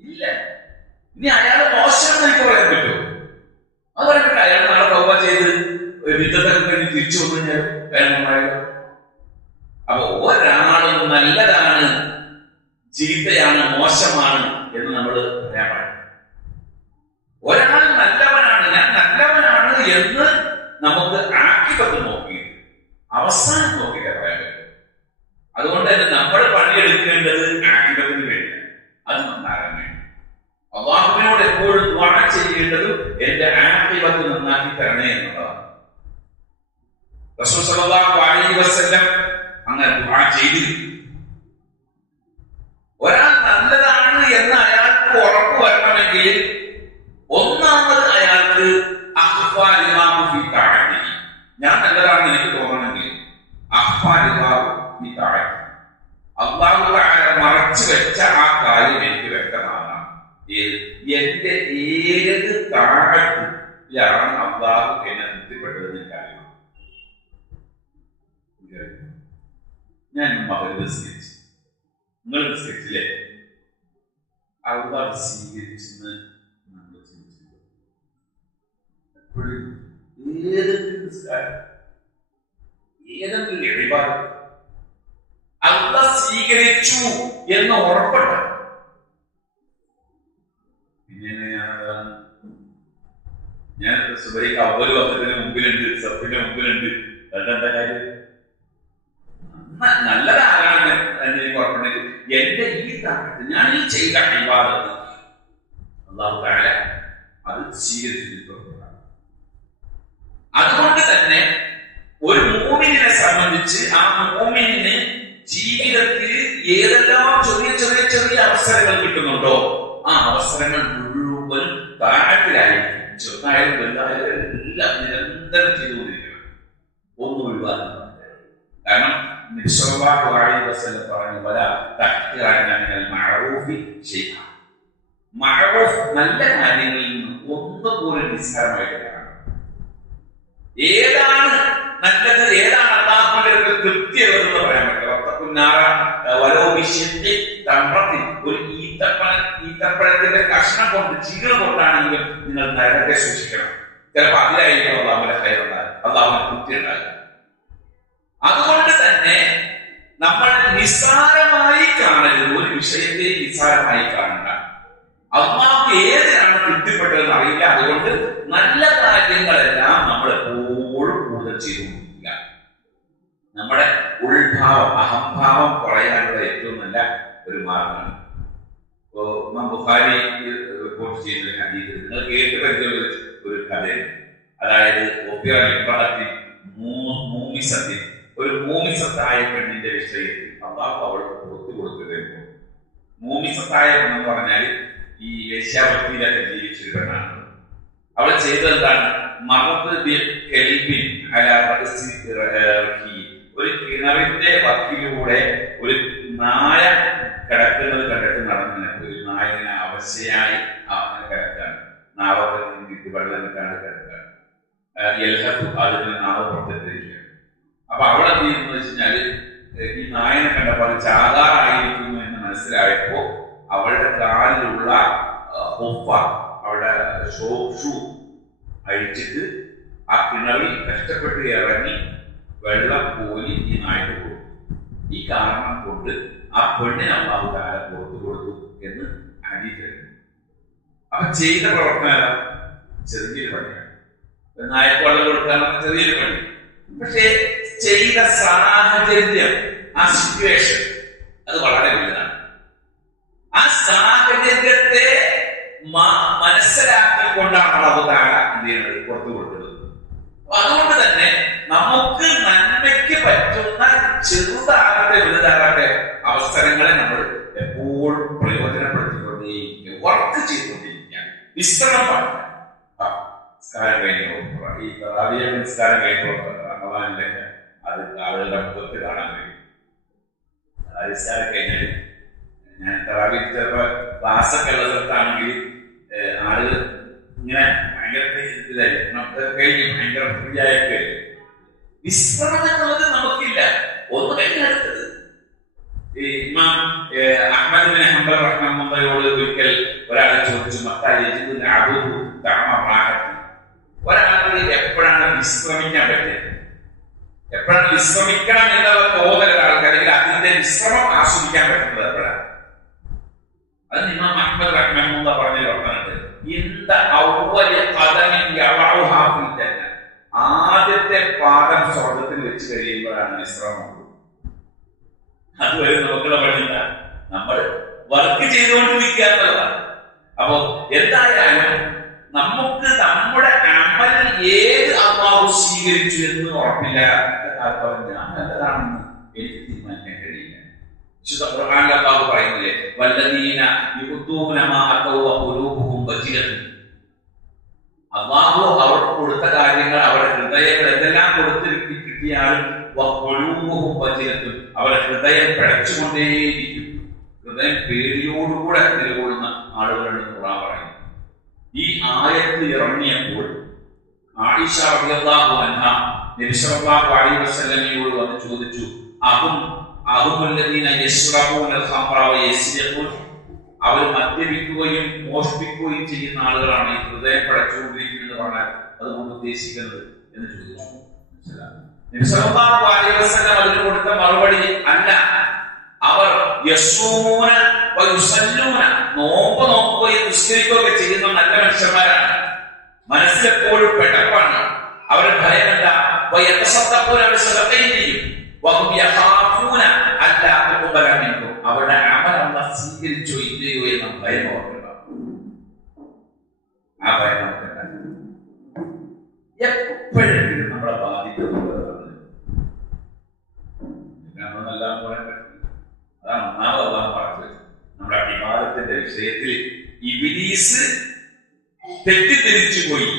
ഇല്ല. ഇനി അയാൾ മോശമാണെന്ന് എനിക്ക് പറയാൻ പറ്റുമോ? അത് പറയട്ടെ. അയാൾ നാളെ തൗബ ചെയ്ത് യുദ്ധത്തൊക്കെ കഴിഞ്ഞ് തിരിച്ചു വന്നു കഴിഞ്ഞാൽ അയാൾ നന്നായോ? അപ്പൊ ഒരാളും നല്ലതാണ്, ചീത്തയാണ്, മോശമാണ് എന്ന് നമ്മൾ പറയാൻ പാടില്ല. ഒരാൾ നല്ലവനാണ്, ഞാൻ നല്ലവനാണ് എന്ന് നമുക്ക് ആക്കിപത്ത് നോക്കി അവസാനം നോക്കിയിട്ട് പറയാൻ പറ്റും. അതുകൊണ്ട് തന്നെ നമ്മൾ പണിയെടുക്കേണ്ടത് ആക്കിപത്തിന് വേണ്ടിയാണ്, അത് നന്നാകാൻ വേണ്ടി. അല്ലാഹുവിനോട് എപ്പോഴും ദുആ ചെയ്യേണ്ടതും എന്റെ ആഖിബത്ത് നന്നാക്കി തരണേ എന്നുള്ളതാണ്. റസൂൽ സല്ലല്ലാഹു അലൈഹി വസല്ലം അങ്ങനെ ദുആ ചെയ്തിരുന്നു. ഒരാൾ നല്ലതാണ് എന്ന് അയാൾക്ക് ഉറപ്പ് വരണമെങ്കിൽ ഒന്നാമത് അയാൾക്ക് ഞാൻ നല്ലതാണെന്ന് എനിക്ക് തോന്നണമെങ്കിൽ അല്ലാഹു തആല മറച്ചു വെച്ച ആ കാര്യം എനിക്ക് വ്യക്തമാകണം. എന്റെ ഏത് താഴത്തിലാണ് അല്ലാഹു എന്നെ തൃപ്തിപ്പെട്ടതെന്ന് എനിക്കറിയണം. ഞാൻ മകൻ നിസ്കരിച്ചു, നിങ്ങൾ നിസ്കരിച്ചില്ലേ? അല്ലാഹു സ്വീകരിച്ചെന്ന് നമ്മൾ ചിന്തിച്ചു. എപ്പോഴും ഏതെങ്കിലും നിസ്കാരം, ഏതെങ്കിലും ഇബാദത്ത് അല്ലാഹു സ്വീകരിച്ചു എന്ന് ഉറപ്പുണ്ട്. പിന്നെ ഞാൻ സുബൈക്ക് അവല് വന്നതിന് മുമ്പിലുണ്ട്, സഫിന്റെ മുമ്പിലുണ്ട്. എന്താ കാര്യം? നല്ലതാരാണ് എന്ന് എനിക്ക് ഉറപ്പുണ്ടെങ്കിൽ എന്റെ ഈ താഴത്ത് ഞാൻ ഈ ചെയ്ത ഇബാദത്ത് അല്ലാഹു തആല അത് സ്വീകരിച്ചിട്ടുണ്ട്. അതുകൊണ്ട് തന്നെ ഒരു മുഅ്മിനിനെ സംബന്ധിച്ച് ആ മുഅ്മിനിന് ജീവിതത്തിൽ ഏതെല്ലാം ചെറിയ ചെറിയ ചെറിയ അവസരങ്ങൾ കിട്ടുന്നുണ്ടോ ആ അവസരങ്ങൾ മുഴുവൻ താഴത്തിലായിരിക്കും. ചെറുതായാലും വലുതായാലും എല്ലാം നിരന്തരം ചെയ്തുകൊണ്ടിരിക്കണം, ഒന്നും ഒഴിവാക്കാൻ. കാരണം നബി സല്ലല്ലാഹു അലൈഹി വസല്ലം പറഞ്ഞു, വലാ തഹ്ഖിറന്ന മിനൽ മഅറൂഫി ശൈഅ. മഅറൂഫ് നല്ല കാര്യങ്ങളിൽ നിന്ന് ഒന്നുപോലും നിസ്സാരമായിട്ട് കാണണം. ഏതാണ് നല്ലത്, ഏതാണ് അല്ലാഹുവിന്റെ കൃത്യമെന്ന് പറയാൻ പറ്റില്ല. ഒരു ഈത്തപ്പഴത്തിന്റെ കഷ്ണം കൊണ്ട് ചീര കൊണ്ടാണെങ്കിലും നിങ്ങൾ നരകത്തെ സൂക്ഷിക്കണം. ചിലപ്പോൾ അതിലായിരിക്കും അല്ലാഹുവിന്റെ ഖൈർ ഉണ്ടാകുക, അല്ലാഹുവിന്റെ കൃത്യം ഉണ്ടാകുക. അതുകൊണ്ട് തന്നെ നമ്മൾ നിസ്സാരമായി കാണരുത്, ഒരു വിഷയത്തെ നിസ്സാരമായി കാണണ്ട. അല്ലാഹു ഏതിനാണ് തൃപ്തിപ്പെട്ടതെന്ന് അറിയില്ല. അതുകൊണ്ട് നല്ല കാര്യങ്ങളെല്ലാം നമ്മൾ എപ്പോഴും കൂടുതൽ ചെയ്തുകൊണ്ടിരിക്കുക. നമ്മുടെ ഉൾഭാവം, അഹംഭാവം കുറയാനുള്ള ഏറ്റവും നല്ല ഒരു മാർഗമാണ്. ബുഖാരി റിപ്പോർട്ട് ചെയ്യുന്ന ഹദീസ് നിങ്ങൾ കേട്ട് പരിചയമുള്ള ഒരു കഥയാണ്. അതായത് ഒരു മൂമിസത്തായ പെണ്ണിന്റെ വിഷയത്തിൽ അല്ലാഹു അവൾക്ക് പുറത്തു കൊടുക്കുകയും, മൂമിസത്തായ പെണ്ണെന്ന് പറഞ്ഞാൽ ഈ വേശ്യാവൃത്തിയിലൊക്കെ ജീവിച്ചൊരു പെണ്ണാണ്. അവൾ ചെയ്തത് എന്താണ്? ഒരു കിണറിന്റെ വക്കിലൂടെ ഒരു നായ കിടക്കുന്നത് കണ്ടിട്ട് നടന്നു. ഒരു നായകനെ അവശയായി അങ്ങനെ കിടക്കാണ്. നാവത്തിൽ നിന്നിട്ട് വെള്ളം കിട്ടാണ്ട് കിടക്കാണ്. അതിന് നാവ് പുറത്തെത്തിരിക്കുകയാണ്. അപ്പൊ അവിടെ എന്ത് ചെയ്യുന്നു വെച്ചാല് ഈ നായനെ കണ്ടപ്പോൾ അത് ചാകാറായിരിക്കുന്നു എന്ന് മനസ്സിലായപ്പോ അവളുടെ കാലിലുള്ള അവളുടെ ഷൂ അഴിച്ചിട്ട് ആ കിണറിൽ കഷ്ടപ്പെട്ട് ഇറങ്ങി വെള്ളം കോരി ഈ നായ്ക്ക് കൊടുത്തു. ഈ കാരണം കൊണ്ട് ആ പെണ്ണിന് അള്ളാഹു തആല പുറത്തു കൊടുത്തു എന്ന് ഹദീസ്. അപ്പൊ ചെയ്ത പ്രവർത്തനം ചെറിയൊരു പണിയാണ്. നായ്ക്ക് വെള്ളം കൊടുക്കാൻ ചെറിയൊരു പണി. പക്ഷെ ചെയ്ത സാഹചര്യം, ആ സിറ്റുവേഷൻ, അത് വളരെ വലുതാണ്. ആ സാഹചര്യത്തെ മനസ്സിലാക്കിക്കൊണ്ടാണ് അള്ളാഹു തആല എന്ത് ചെയ്യുന്നത്? പുറത്തു കൊടുക്കുന്നത്. അതുകൊണ്ട് തന്നെ നമുക്ക് നന്മയ്ക്ക് പറ്റുന്ന ചെറുതാകട്ടെ വലുതാകട്ടെ അവസരങ്ങളെ നമ്മൾ എപ്പോഴും പ്രയോജനപ്പെടുത്തിക്കൊണ്ടേയിരിക്കുക, വർക്ക് ചെയ്തുകൊണ്ടിരിക്കുക, വിശ്രമം പാടില്ല. നിസ്കാരം കഴിഞ്ഞോ, ഈ തറാവിയ നിസ്കാരം കഴിഞ്ഞോ, റമദാനിലെ അത് ആളുകളുടെ മുഖത്ത് കാണാൻ കഴിയും. നിസ്കാരം കഴിഞ്ഞാൽ ഞാൻ തറാവി ചിലപ്പോ ക്ലാസ്സൊക്കെ ഉള്ള സ്ഥലത്താണെങ്കിൽ ആളുകൾ ഇങ്ങനെ ഭയങ്കര കഴിഞ്ഞു, ഭയങ്കര ഫ്രീ ആയിട്ട് വിശ്രമം എന്നുള്ളത് നമുക്കില്ല. ഒന്ന് കഴിഞ്ഞടുത്തത് ഈ ഇമാം അഹ്മദ് ബിൻ ഹംബൽ റഹ്മത്തുള്ളാഹിയോട് ഒരിക്കൽ ഒരാൾ ചോദിച്ചു, ഒരാൾക്ക് എപ്പോഴാണ് വിശ്രമിക്കാൻ പറ്റുക, എപ്പോഴാണ് വിശ്രമിക്കണം എന്നുള്ള തോന്നൽ ആൾക്കാരെങ്കിൽ അതിന്റെ വിശ്രമം ആസ്വദിക്കാൻ പറ്റുന്നത് എപ്പോഴാണ്? അത് ഇമാം അഹ്മദ് റഹ്മത്തുള്ളാഹി പറഞ്ഞ ലോകമുണ്ട്. ആദ്യത്തെ പാദം സ്വർഗത്തിൽ വെച്ച് കഴിയുമ്പോഴാണ് വിശ്രമം. അതുവരെ നമുക്കുള്ള പണിയില്ല, നമ്മൾ വർക്ക് ചെയ്തുകൊണ്ടിരിക്കുക എന്നുള്ളതാണ്. അപ്പൊ എന്തായാലും നമുക്ക് നമ്മുടെ അമൽ ഏത് അല്ലാഹു സ്വീകരിച്ചു എന്ന് ഉറപ്പില്ല. ഞാൻ നല്ലതാണെന്ന് എനിക്ക് തീരുമാനിക്കാൻ കഴിയില്ല. വിശുദ്ധ ഖുർആനിൽ അല്ലാഹു പറയുന്നില്ലേ, വല്ലദീന യുഖ്തൂന മാ അതൗ ഖുലൂബുഹും വജിലത്തുൻ. അല്ലാഹു അവർക്ക് കൊടുത്ത കാര്യങ്ങൾ, അവരുടെ ഹൃദയങ്ങൾ എന്തെല്ലാം കൊടുത്തിട്ട് കിട്ടിയാലും ഖുലൂബുഹും വജിലത്തുൻ, അവരുടെ ഹൃദയം പിടച്ചുകൊണ്ടേയിരിക്കും. ഹൃദയം പേടിയോടുകൂടെ നിലകൊള്ളുന്ന ആളുകളുടെ ഖുർആൻ പറയുന്നു. ഈ ആയത്ത് ഇറങ്ങിയപ്പോൾ ആയിഷ റളിയല്ലാഹു അൻഹ നബി സല്ലല്ലാഹു അലൈഹി വസല്ലമയോട് വന്ന് ചോദിച്ചു, അവർ മദ്യപിക്കുകയും മോഷ്ടിക്കുകയും ചെയ്യുന്ന ആളുകളാണ് ഈ ഹൃദയം പടച്ചുകൊണ്ടിരിക്കുന്നത് പറഞ്ഞാൽ അതുകൊണ്ട് ഉദ്ദേശിക്കുന്നത് എന്ന് ചോദിച്ചു. നബി സല്ലല്ലാഹു അലൈഹി വസല്ലം അതിന് കൊടുത്ത മറുപടി അല്ല, അവർ യസൂമൂന വയുസല്ലൂന, നോമ്പ് നോക്കുകയും നിസ്കരിക്കുകയൊക്കെ ചെയ്യുന്ന നല്ല മനുഷ്യന്മാരാണ്. മനസ്സിലെപ്പോഴും പെട്ടപ്പാണ്. അവരുടെ ഭയം എന്താ? അവരുടെ അമൽ അല്ലാഹു സ്വീകരിച്ചോ ഇല്ലയോ എന്ന ഭയം അവർക്കുണ്ടാവും. ആ ഭയം നമുക്കുണ്ടാകും. എപ്പോഴെങ്കിലും നമ്മളെ ബാധിക്കുന്നത് നമ്മളെല്ലാം പറയാൻ പറ്റില്ല. അതാണ് ഒന്നാമത് അല്ലാഹു പറഞ്ഞത്. നമ്മുടെ ഇബാദത്തിന്റെ വിഷയത്തിൽ ഇബ്ലീസ് തെറ്റിദ്ധരിച്ചു പോയി.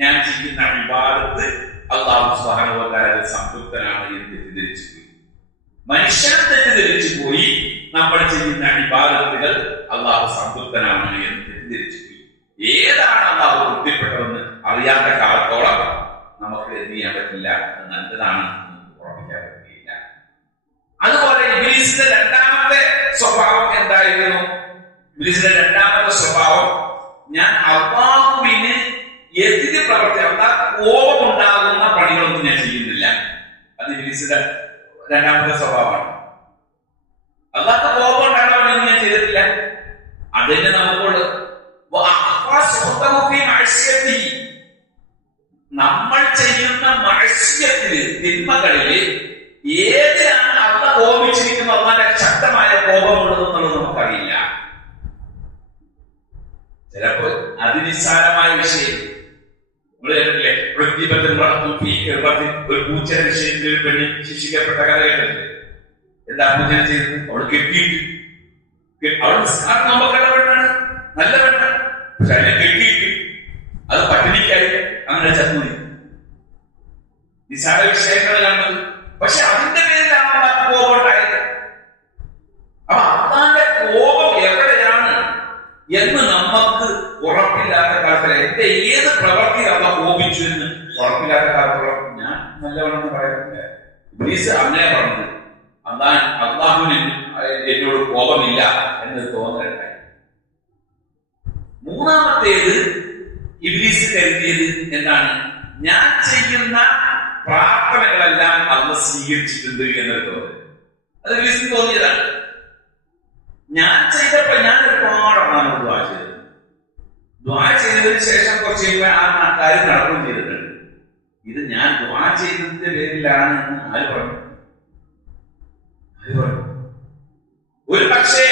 ഞാൻ ചെയ്യുന്ന ഇബാദത്ത് അല്ലാഹു സുബ്ഹാനഹു വ തആല സംതൃപ്തനാണ് എന്ന് തെറ്റിദ്ധരിച്ചു പോയി. മനുഷ്യൻ തെറ്റിദ്ധരിച്ചു പോയി. നമ്മൾ ചെയ്യുന്ന ഇബാദത്തുകൾ അല്ലാഹു സംതൃപ്തനാണ് എന്ന് തെറ്റിദ്ധരിച്ചു പോയി. ഏതാണ് അല്ലാഹു തൃപ്തിപ്പെട്ടതെന്ന് അറിയാത്ത കാലത്തോളം നമുക്ക് എന്ത് ചെയ്യാൻ പറ്റില്ല, നല്ലതാണ് ഉറപ്പിക്കാൻ പറ്റില്ല. അതുപോലെ ഇബ്ലീസിന്റെ രണ്ടാമത്തെ സ്വഭാവം എന്തായിരുന്നു? ഇബ്ലീസിന്റെ രണ്ടാമത്തെ സ്വഭാവം, ഞാൻ അല്ലാഹുവിന് എതിര് പ്രവർത്തിക്കുന്ന കോപമുണ്ടാകുന്ന പണികളൊന്നും ഞാൻ ചെയ്യുന്നില്ല. അത് ഇബ്ലീസിന്റെ രണ്ടാമത്തെ സ്വഭാവമാണ്. അല്ലാത്ത കോപം ഉണ്ടാകുന്ന പണിയൊന്നും ഞാൻ ചെയ്തിട്ടില്ല. അതിന് നമുക്കുണ്ട് നമ്മൾ ചെയ്യുന്ന മഅസിയത്തില്, തിന്മകളില് ഏതിനാണ് അല്ലാഹ് കോപിച്ചിരിക്കുന്നത്, അല്ലാഹുവിന്റെ ശക്തമായ കോപമുള്ളതെന്നുള്ളത് നമുക്കറിയില്ല. ചിലപ്പോ അതിനിസ്സാരമായ വിഷയം നമ്മൾ കേട്ടില്ലേ, ഒരു പൂച്ചയുടെ വിഷയത്തിൽ ഒരു പെണ്ണ് ശിക്ഷിക്കപ്പെട്ട കഥ കേട്ടില്ലേ? എന്താ പൂജ ചെയ്തത്? അവൾ കെട്ടിയിട്ട്, അവൾ നിസ്കാരം നോമ്പൊക്കെയുള്ള പെണ്ണാണ്, നല്ല പെണ്ണാണ്. കെട്ടിയിട്ട് അത് പട്ടിണിക്കായി അങ്ങനെ ചത്തുപോയി. നിസാര വിഷയങ്ങളിലാണ്. പക്ഷെ അതിന്റെ പേരിലാണ് ആ കോപം ഉണ്ടായത്. അപ്പൊ അള്ളാന്റെ കോപം എവിടെയാണ് എന്ന് നമുക്ക് ഉറപ്പില്ലാത്ത കാലത്തിൽ എന്റെ ഏത് പ്രവൃത്തി അള്ള കോപിച്ചു എന്ന് ഉറപ്പില്ലാത്ത കാലത്തോളം ഞാൻ നല്ലവണ്ണം പറയുന്നില്ല. ഇബ്ലീസ് അങ്ങനെ പറഞ്ഞത് അള്ളാഹുവിന് എന്നോട് കോപമില്ല എന്ന് തോന്നലുണ്ടായി. മൂന്നാമത്തേത് ഇബ്ലീസ് കരുതിയത് എന്താണ്? ഞാൻ ചെയ്യുന്ന പ്രാർത്ഥനകളെല്ലാം അള്ളാഹ് സ്വീകരിച്ചിട്ടുണ്ട് എന്നൊരു തോന്നൽ. അത് ഇബ്ലീസിന് തോന്നിയതാണ്. ഞാൻ ചെയ്തപ്പോ ഞാൻ ഒരുപാടാണ് ദ്വാ ചെയ്തത്. ദ്വാ ചെയ്തതിന് ശേഷം കുറച്ച് ആ കാര്യം നടക്കുകയും ചെയ്തിട്ടുണ്ട്. ഇത് ഞാൻ ദ്വാ ചെയ്തതിന്റെ പേരിലാണ് എന്ന് ആര് പറഞ്ഞു? ഒരു പക്ഷേ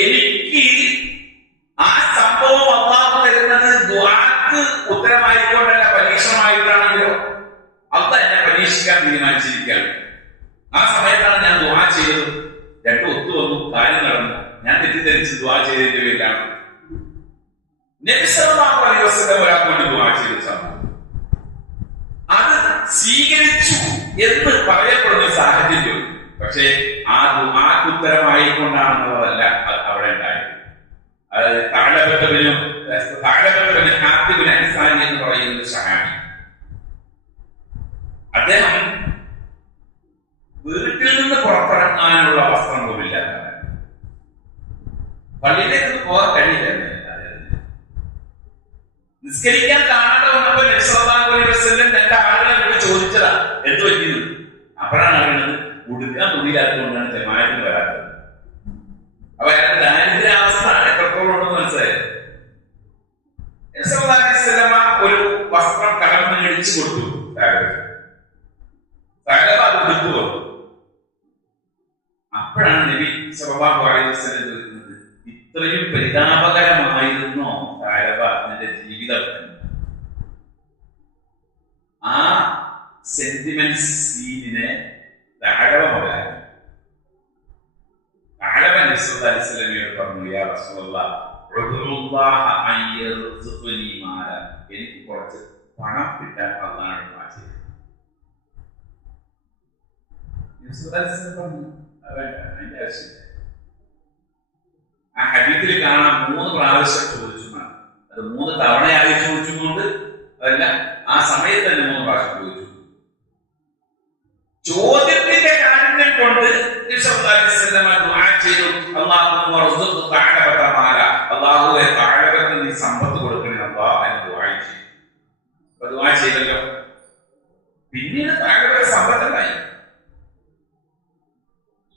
എനിക്ക് ആ സംഭവം അള്ളാഹു തരുന്നത് ദ്വാക്ക് ഉത്തരമായിക്കൊണ്ടല്ല, പരീക്ഷണമായിട്ടാണെങ്കിലോ അള്ളാഹ് എന്നെ പരീക്ഷിക്കാൻ തീരുമാനിച്ചിരിക്കുകയാണ്. ആ സമയത്താണ് ഞാൻ ദ്വാ ചെയ്തത്. രണ്ടും ഒത്തു വന്നു, കാര്യം നടന്നു. ഞാൻ തെറ്റിദ്ധരിച്ച് ദ്വാ ചെയ്തതിന്റെ പേരിലാണ്. നബി സല്ലല്ലാഹു അലൈഹി വസല്ലം ഒരാൾക്ക് വേണ്ടി ദ്വാ ചെയ്ത സംഭവം അത് സ്വീകരിച്ചു എന്ന് പറയപ്പെടുന്ന സാഹചര്യം. പക്ഷേ ആ ദ്വാക്ക് ഉത്തരമായിക്കൊണ്ടാണെന്നുള്ളതല്ല അവിടെ ഉണ്ടായത്. അതായത് ഹാത്തിബിൻ അൻസാരി എന്ന് പറയുന്ന ഒരു സഹാബി, അദ്ദേഹം വീട്ടിൽ നിന്ന് പുറത്തിറങ്ങാനുള്ള വസ്ത്രം പോലില്ല. പള്ളിയിലേക്ക് പോകാൻ കഴിയില്ല. നിസ്കരിക്കാൻ കാണാതെ വന്നപ്പോൾ നബി സല്ലല്ലാഹു അലൈഹി വസല്ലം രണ്ട് ആളുകളെ എന്നോട് ചോദിച്ചതാ എന്ത് പറ്റിയത്. അപ്പോഴാണ് അറിയുന്നത് ഉടുക്കാൻ തുണിയില്ലാത്തതുകൊണ്ടാണ് ജമാഅത്തിന് വരാത്തത്. അപ്പൊ അയാളുടെ ദാരിദ്ര്യാവസ്ഥ എത്രത്തോളം ഉണ്ടെന്ന് മനസ്സിലായത്. നബി സല്ലല്ലാഹു അലൈഹി വസല്ലം ഒരു വസ്ത്രം കടന്നു മേടിച്ചു കൊടുത്തു. അത് ഉടുത്തു കൊടുത്തു. അപ്പോഴാണ് നബി സല്ലല്ലാഹു അലൈഹി വസല്ലം ചോദിക്കുന്നത്, ഇത്രയും പരിതാപകരമായിരുന്നോ നിന്റെ ജീവിതം? ആ സെന്റിമെന്റ് സീനിനെ താഴവ മുതലായി നബി സല്ലല്ലാഹു അലൈഹി വസല്ലമയോട് പറഞ്ഞു, യാ റസൂലല്ലാഹ് എനിക്ക് കുറച്ച് പണം കിട്ടാൻ അള്ളാഹുവോട് ദുആ ചെയ്തു. അതിന്റെ ആവശ്യമില്ല. ആ ഹദീസിൽ കാണാൻ 3 പ്രാവശ്യം ചോദിച്ചു. അത് 3 തവണയായി ചോദിച്ചുകൊണ്ട് അതല്ല, ആ സമയത്ത് തന്നെ 3 പ്രാവശ്യം ചോദിച്ചു. ചോദ്യത്തിന്റെ കാഠിന്യം കൊണ്ട് അള്ളാഹുവെ താഴവത്തിന് നീ സമ്പത്ത് കൊടുക്കണേ അള്ളാഹ് എന്ന് ദുആ ചെയ്തു. അപ്പൊ ദുആ ചെയ്തല്ലോ. പിന്നീട് താഴവ സമ്പത്തുണ്ടായി,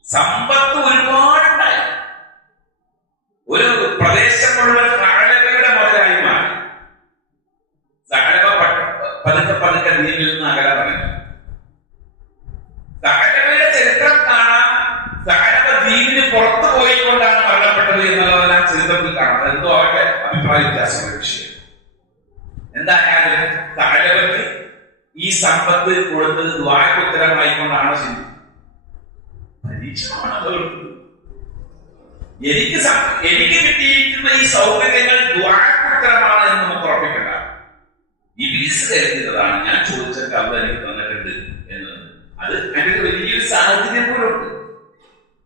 സമ്പത്ത് ഒരുപാടുണ്ടായി. ഒരു പ്രദേശം മുഴുവൻ താഴവയുടെ മുതലായി മാറി. താഴവ പതുക്കെ പതുക്കെ നീങ്ങിൽ നിന്ന് അകലെ പറഞ്ഞു. താഴവയുടെ ചരിത്രം കാണാൻ താഴവ ദീനിന് പുറത്തു പോയിക്കൊണ്ടാണ് മരണപ്പെട്ടത് എന്നുള്ളതെല്ലാം ചരിത്രത്തിൽ കാണാം. എന്തോ അവരുടെ അഭിപ്രായ വ്യത്യാസമുള്ള വിഷയം. എന്തായാലും താഴവക്ക് ഈ സമ്പത്ത് കൊടുത്തത് ദുആക്ക് ഉത്തരമായിക്കൊണ്ടാണ്. ശരി, പരീക്ഷണമാണ്. എനിക്ക് കിട്ടിയിരിക്കുന്ന ഈ സൗകര്യങ്ങൾ ദുആക്ക് ഉത്തരമാണ് എന്ന് നമുക്ക് ഉറപ്പിക്കണ്ട. ഇബ്ലീസ് കരുതുന്നതാണ് ഞാൻ ചോദിച്ചിട്ട് അള്ളാഹ് എനിക്ക് തന്നിട്ടുണ്ട് എന്നത്. അത് അതിന്റെ വലിയൊരു സാഹചര്യം പോലുണ്ട്.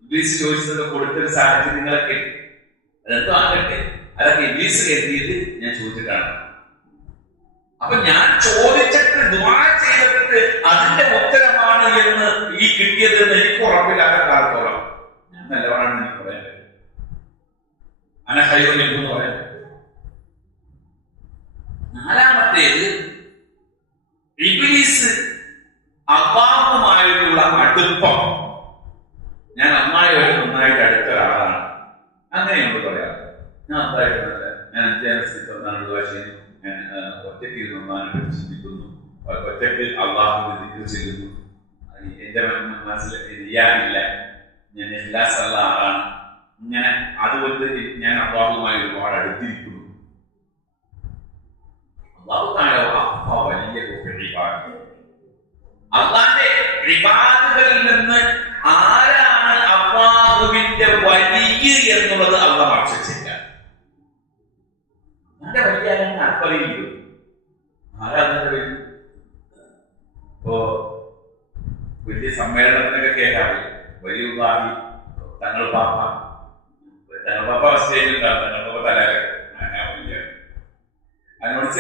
ഇബ്ലീസ് ചോദിച്ചതൊക്കെ കൊടുത്തൊരു സാഹചര്യങ്ങളൊക്കെ അതെന്തോ ആകട്ടെ, അതൊക്കെ ഇബ്ലീസ് കരുതിയത് ഞാൻ ചോദിച്ചിട്ടാണ്. അപ്പൊ ഞാൻ ചോദിച്ചിട്ട് ദുആ ചെയ്തിട്ട് അതിന്റെ ഉത്തരമാണ് എന്ന് ഈ കിട്ടിയത് എന്ന് എനിക്ക് ഉറപ്പില്ലാത്ത കാലത്തോളം ഞാൻ നല്ലവണ്ണം എനിക്ക് പറയാൻ പറ്റും. അനഹൈറെന്ന് പറയാൻ. നാലാമത്തേത്, ഇബ്ലീസ് അള്ളാഹുമായിട്ടുള്ള അടുപ്പം. ഞാൻ അമ്മായിയോട് നന്നായിട്ട് അടുത്ത ഒരാളാണ്, അങ്ങനെയുണ്ട് പറയാം. ഞാൻ അതായിട്ടല്ല, ഞാൻ 5 സ്ഥിതിന്നാണ് ദുആ ചെയ്യുന്നു. ഞാൻ ഒറ്റയ്ക്ക് നന്നായിട്ട് ചിന്തിക്കുന്നു, ഒറ്റയ്ക്ക് അള്ളാഹുവിനെ ദിക്ർ ചെയ്യുന്നു. എന്റെ മനസ്സിൽ റിയാനില്ല, ഞാൻ ഇഖ്ലാസുള്ള ആളാണ്. ഇങ്ങനെ അതുകൊണ്ട് ഞാൻ അള്ളാഹുമായി ഒരുപാട് അടുത്തിരിക്കുന്നു. വലിയ അള്ളാന്റെ ഇബാദത്തുകളിൽ നിന്ന് ആരാണ് അള്ളാഹുവിന്റെ വലിയ എന്നുള്ളത് അള്ളാഹ് ഭക്ഷിച്ചില്ല. നല്ല വലിയ അർപ്പറിയില്ല. ആരാധന ഇപ്പോ വലിയ സമ്മേളനത്തിനൊക്കെ കേൾക്കാറില്ല. വലിയ ഉദാഹി തങ്ങൾ പാപ്പ സ്റ്റേജിലുണ്ടാവും. തങ്ങൾ പാപ്പ തലകര അനൗൺസ്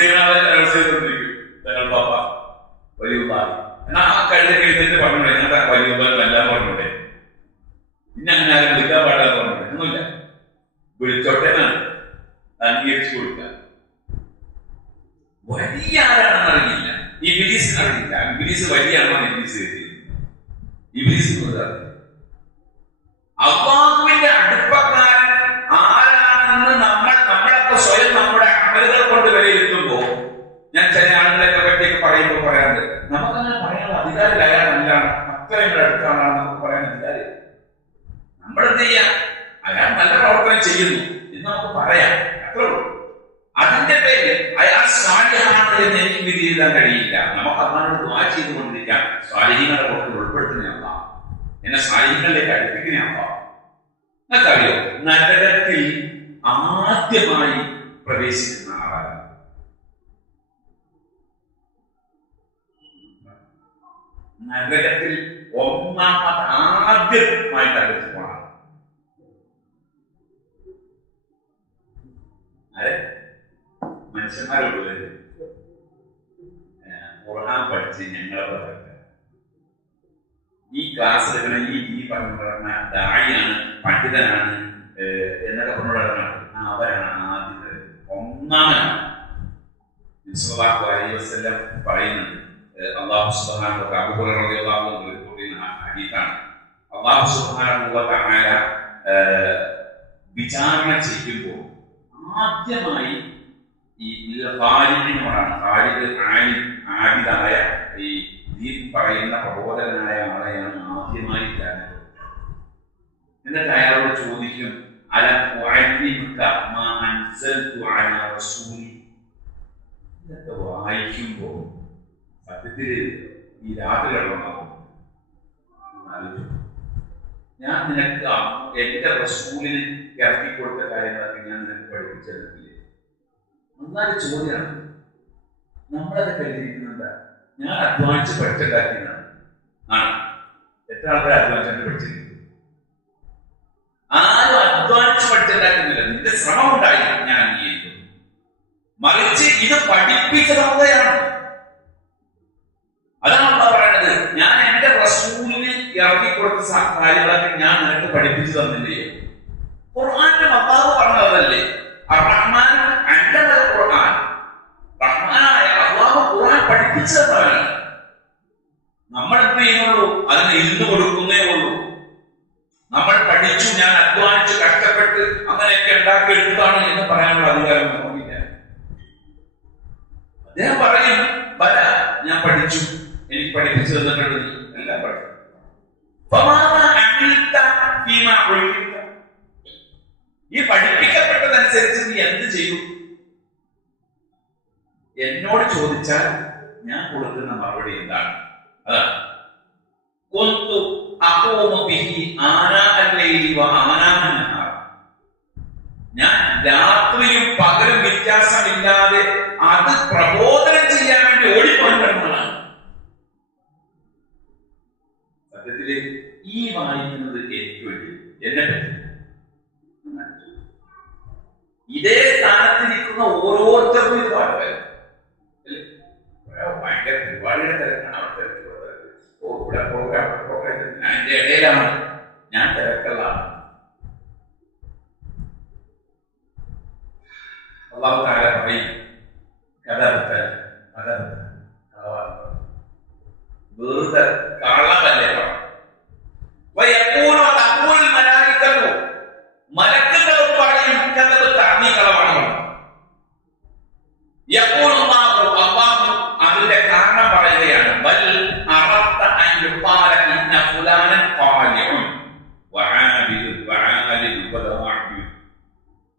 ചെയ്തുകൊണ്ടിരിക്കും. തങ്ങൾ പാപ്പ വലിയ ഉദാഹി എന്നാ ആ കഴിഞ്ഞ എഴുതിട്ട് പറഞ്ഞോട്ടെ, ഞങ്ങളുടെ വലിയ ഉദാഹരണം എല്ലാം പറഞ്ഞോട്ടെ, പിന്നെ അങ്ങനെ ആരും വിളിക്കാൻ പാടാന്ന് പറഞ്ഞോട്ടെ, ഒന്നുമില്ല, വിളിച്ചോട്ടെ എന്നാണ് അംഗീകരിച്ചു കൊടുക്കുക. വലിയ ആരാണെന്ന് അറിയില്ല, ഇബ്ലീസിന് അറിയില്ല. ഇബ്ലീസ് വലിയാണെന്നാണ് ഇബ്ലീസ് കരുതിയത്. ഇബ്ലീസ് അല്ലാഹുവിന്റെ അടുപ്പക്കാരൻ ആരാണെന്ന് നമ്മളൊക്കെ സ്വയം നമ്മുടെ അമലുകൾ കൊണ്ട് വിലയിരുത്തുമ്പോ, ഞാൻ ചില ആളുകളെ പറ്റിയൊക്കെ പറയുമ്പോൾ പറയാറുണ്ട്, നമുക്കങ്ങനെ പറയാനുള്ള അധികാരം അയാൾ നല്ലതാണ്, അത്രയും അടുത്താണ് നമുക്ക് പറയാൻ അധികാരം. നമ്മളെന്ത് ചെയ്യാം, അയാൾ നല്ല പ്രവർത്തനം ചെയ്യുന്നു എന്ന് നമുക്ക് പറയാം, അത്രേ ഉള്ളൂ. അതിന്റെ പേരിൽ അയാൾ സ്വാലിഹാണ് എന്ന് എനിക്ക് വിധി എഴുതാൻ കഴിയില്ല. നമുക്ക് അതാണ് ദുആ ചെയ്തുകൊണ്ടിരിക്കാം, സ്വാലിഹീങ്ങളുടെ കൂട്ടത്തിൽ ഉൾപ്പെടുത്തുന്നതാവാം, എന്നെ സ്വാലിഹീങ്ങളിലേക്ക് അടുപ്പിക്കുന്നതാവാം. എന്നറിയോ, നരകത്തിൽ ആദ്യമായി പ്രവേശിക്കുന്ന ആളാണ്. നരകത്തിൽ ആദ്യമായിട്ട് അടുത്ത് പോകണം. അതെ, മനുഷ്യന്മാരോട് ഖുർആൻ പഠിച്ച് ഞങ്ങളെ പറയട്ടെ, ഈ ക്ലാസ് എടുക്കണ ഈ പറഞ്ഞ ദായിയാണ്, പണ്ഡിതനാണ് എന്നൊക്കെ പറഞ്ഞുകൊണ്ടിരുന്ന അവരാണ് ആദ്യത്തെ ഒന്നാമനാണ്. സല്ലല്ലാഹു അലൈഹി വസല്ലം പറയുന്നുണ്ട്, അല്ലാഹു സുബ്ഹാനഹു വ തആല അബൂ ഹുറൈറ റളിയല്ലാഹു അൻഹു റിപ്പോർട്ട് ചെയ്യുന്ന ഹദീസാണ്. അല്ലാഹു സുബ്ഹാനഹു വ തആല വിചാരണ ചെയ്യുമ്പോൾ ആദ്യമായി ഈ ഖാലിദിനോടാണ്, ഖാലിദ് ആബിദായ ഈ ദീൻ പറയുന്ന പ്രബോധകനായ ആളെയാണ് ആദ്യമായി വിചാരണ. എന്നിട്ട് അയാളോട് ചോദിക്കും, അലം ഉഅല്ലിമുക മാ അൻസൽതു അലാ റസൂലി. ഇതൊക്കെ വായിക്കുമ്പോ സത്യത്തിൽ ഈ രാത്രികളുണ്ടാവും. ഞാൻ നിനക്ക് എന്റെ റസൂലിന് ഇറക്കിക്കൊടുത്ത കാര്യങ്ങളൊക്കെ ഞാൻ നിനക്ക് പഠിപ്പിച്ചെടുക്കില്ലേ? നന്നായി ചോദ്യമാണ്. നമ്മളത് കരുതിയിരിക്കുന്നുണ്ട് ഞാൻ അധ്വാനിച്ച് പഠിച്ചുണ്ടാക്കിയതാണ് ആണ്. എത്ര ആൾക്കാർ അധ്വാനിച്ചാണ് പഠിച്ചിരിക്കുന്നത്? ആരും അധ്വാനിച്ച് പഠിച്ചുണ്ടാക്കുന്നില്ല. നിന്റെ ശ്രമം ഉണ്ടായി, ഞാൻ അംഗീകരിക്കുന്നു. മറിച്ച് ഇത് പഠിപ്പിച്ചതാണ്. അതാണ് എന്താ പറയണത്, ഞാൻ എന്റെ റസൂലിന് ഇറക്കിക്കൊടുത്ത കാര്യങ്ങളൊക്കെ ഞാൻ നിനക്ക് പഠിപ്പിച്ചു തന്നില്ലേ? ഖുർആനിൽ അല്ലാഹു പറഞ്ഞതല്ലേ, അർ-റഹ്മാൻ അല്ലമൽ ഖുർആൻ. റഹ്മാനായ അല്ലാഹു ഖുർആൻ പഠിപ്പിച്ചു തന്നവനാണ്. നമ്മൾ എന്ത് ചെയ്യുന്നുള്ളൂ, അതിന് ഇരുന്ന് കൊടുക്കുന്നേ ഉള്ളൂ. നമ്മൾ പഠിച്ചു, ഞാൻ അധ്വാനിച്ച് കഷ്ടപ്പെട്ട് അങ്ങനെയൊക്കെ ഉണ്ടാക്കിയെടുത്താണ് എന്ന് പറയാനുള്ള അധികാരം നമുക്കില്ല. അദ്ദേഹം പറയും, ബല ഞാൻ പഠിച്ചു, എനിക്ക് പഠിപ്പിച്ചു തന്നിട്ടുണ്ട്, നീ എല്ലാം പഠിച്ചു. ഈ പഠിപ്പിക്കപ്പെട്ടതനുസരിച്ച് നീ എന്ത് ചെയ്തു എന്നോട് ചോദിച്ചാൽ ഞാൻ കൊടുക്കുന്ന മറുപടി എന്താണ്? അതാണ് ഞാൻ രാത്രിയും പകലും വ്യത്യാസമില്ലാതെ അത് പ്രബോധനം ചെയ്യാൻ വേണ്ടി ഓടിക്കൊണ്ടിരുന്നതാണ്. സത്യത്തില് ഈ വായിക്കുന്നത് എനിക്ക് വേണ്ടി, എന്നെ പറ്റി. ഇതേ സ്ഥാനത്തിരിക്കുന്ന ഓരോരുത്തർക്കും ഇത് പാടുക. ഭയങ്കര പരിപാടിയുടെ തിരക്കാണ് അവിടെ. പ്രോഗ്രാം അതിന്റെ ഇടയിലാണ്, ഞാൻ തിരക്കുള്ളതാണ്. അല്ലാഹു തആല പറയും, വെറുതെ കള്ളമല്ലേ മലക്കുകളും പറയും നീ കളവാണ്. അല്ലാഹു അതിന്റെ കാരണം പറയുകയാണ്,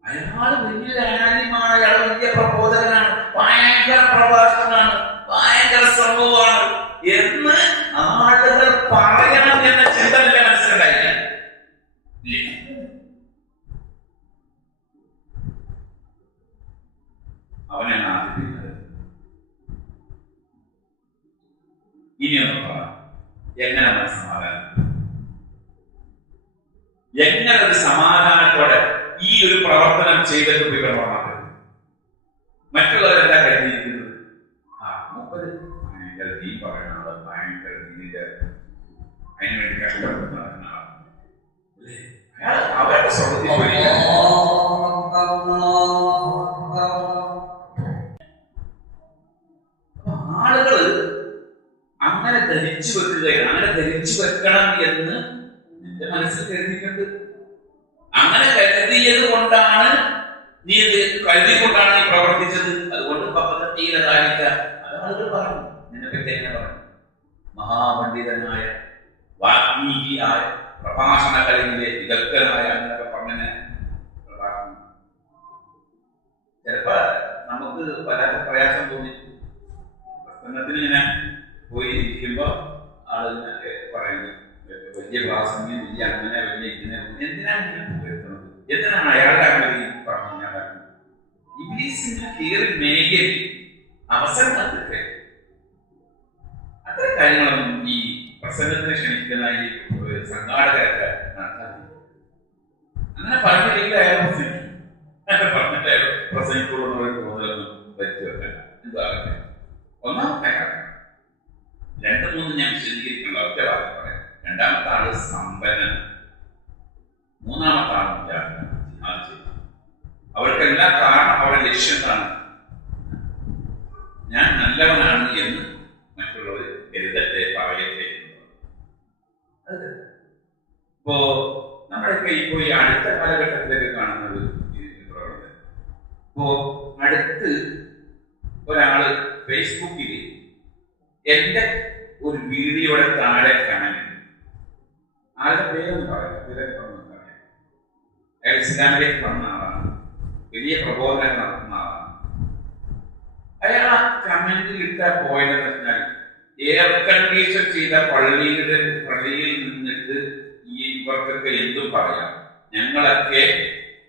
അയാൾ വലിയ ആലിമാണ്, അയാൾ വലിയ പ്രബോധകനാണ്, ഭയങ്കര പ്രഭാഷകനാണ്, ഭയങ്കര സംഭവമാണ് എന്ന് ആളുകൾ പറയണം എന്ന ചിന്ത എന്റെ മനസ്സിലുണ്ടായില്ല. അവനാണ് ആദ്യം. ഇനിയൊന്നും പറ, എങ്ങനെ സമാധാനം, എങ്ങനെ ഒരു സമാധാനത്തോടെ ഈ ഒരു പ്രവർത്തനം ചെയ്തിട്ട് വിവരമാണ് മറ്റുള്ളവരെല്ലാം കഴിഞ്ഞിരിക്കുന്നത്? മുപ്പത് ഭയങ്കര നീ പറയുന്ന ആള്, ഭയങ്കര നീന്റെ അതിനു വേണ്ടി കഷ്ടപ്പെടുന്ന ആളല്ലേ, അയാൾ അവരുടെ സ്വന്തത്തിൽ ആളുകള് അങ്ങനെ ധരിച്ചു വെക്കുകയാണ്. അങ്ങനെ ധരിച്ചു വെക്കണം എന്ന് നിന്റെ മനസ്സിൽ കരുതിയിട്ടുണ്ട്. അങ്ങനെ കരുതിയത് കൊണ്ടാണ് നീ കരുതിക്കൊണ്ടാണ് നീ പ്രവർത്തിച്ചത്. അതുകൊണ്ട് പക്കത്തീരതായില്ല. അത് ആളുകൾ പറഞ്ഞു നിന്നെപ്പറ്റി എങ്ങനെ പറഞ്ഞു. മഹാപണ്ഡിതനായ വാഗ്മീകിയായ പ്രഭാഷണ കലയിലെ വിദഗ്ധനായ അങ്ങനെയൊക്കെ പറഞ്ഞ ചിലപ്പോ നമുക്ക് വല്ലാത്ത പ്രയാസം തോന്നി. പ്രസംഗത്തിന് ഇങ്ങനെ പോയി ഇരിക്കുമ്പോ ആളുകളൊക്കെ പറയുന്നത് വലിയ പ്രാസംഗം, വലിയ അങ്ങനെ, വലിയ ഇങ്ങനെ, എന്തിനാണ് അയാളുടെ അങ്ങനെ പറഞ്ഞു ഇംഗ്ലീഷിന്റെ കീറി മേഖല അവസരങ്ങളൊക്കെ അത്തരം കാര്യങ്ങളൊന്നും ഈ പ്രസംഗത്തിന് ക്ഷണിക്കുന്ന ഈ സംഘാടകരൊക്കെ നടത്താറില്ല. അങ്ങനെ പറഞ്ഞില്ലെങ്കിൽ അയാൾ പറഞ്ഞിട്ട് അയാൾ പ്രസംഗിക്കുള്ള തോന്നലൊന്നും വരുത്തി വെക്കണ്ട. എന്താകട്ടെ, ഒന്നാമത്തെ കാര്യം, രണ്ടു മൂന്ന് ഞാൻ വിശദീകരിക്കേണ്ട ഒറ്റ വാക്ക് പറയാം. രണ്ടാമത്തെ ആള് സമ്പന്നൻ, മൂന്നാമത്തെ ആൾ അവർക്കെല്ലാം കാരണം അവരുടെ ലക്ഷ്യം എന്താണ്? ഞാൻ നല്ലവനാണ് എന്ന് മറ്റുള്ളവർ കരുതട്ടെ, പറയട്ടെ. ഇപ്പോ നമ്മളൊക്കെ ഇപ്പോ ഈ അടുത്ത കാലഘട്ടത്തിലേക്ക് കാണുന്നത് പ്രവർത്തനം. ഇപ്പോ അടുത്ത് ഒരാള് ഫേസ്ബുക്കിൽ എന്റെ ഒരു വീഡിയോയുടെ താഴെ കമന്റ്, ആളുടെ പേരൊന്നും പറയാം, അയാൾ ഇസ്ലാമിലേക്ക് വന്ന ആളാണ്, വലിയ പ്രബോധനം നടത്തുന്ന ആളാണ്. അയാൾ ആ കമന്റിൽ ഇട്ട പോയെന്ന് വെച്ചാൽ എയർ കണ്ടീഷൻ ചെയ്ത പള്ളിയിൽ നിന്നിട്ട് ഈ ഇവർക്കൊക്കെ എന്തും പറയാം, ഞങ്ങളൊക്കെ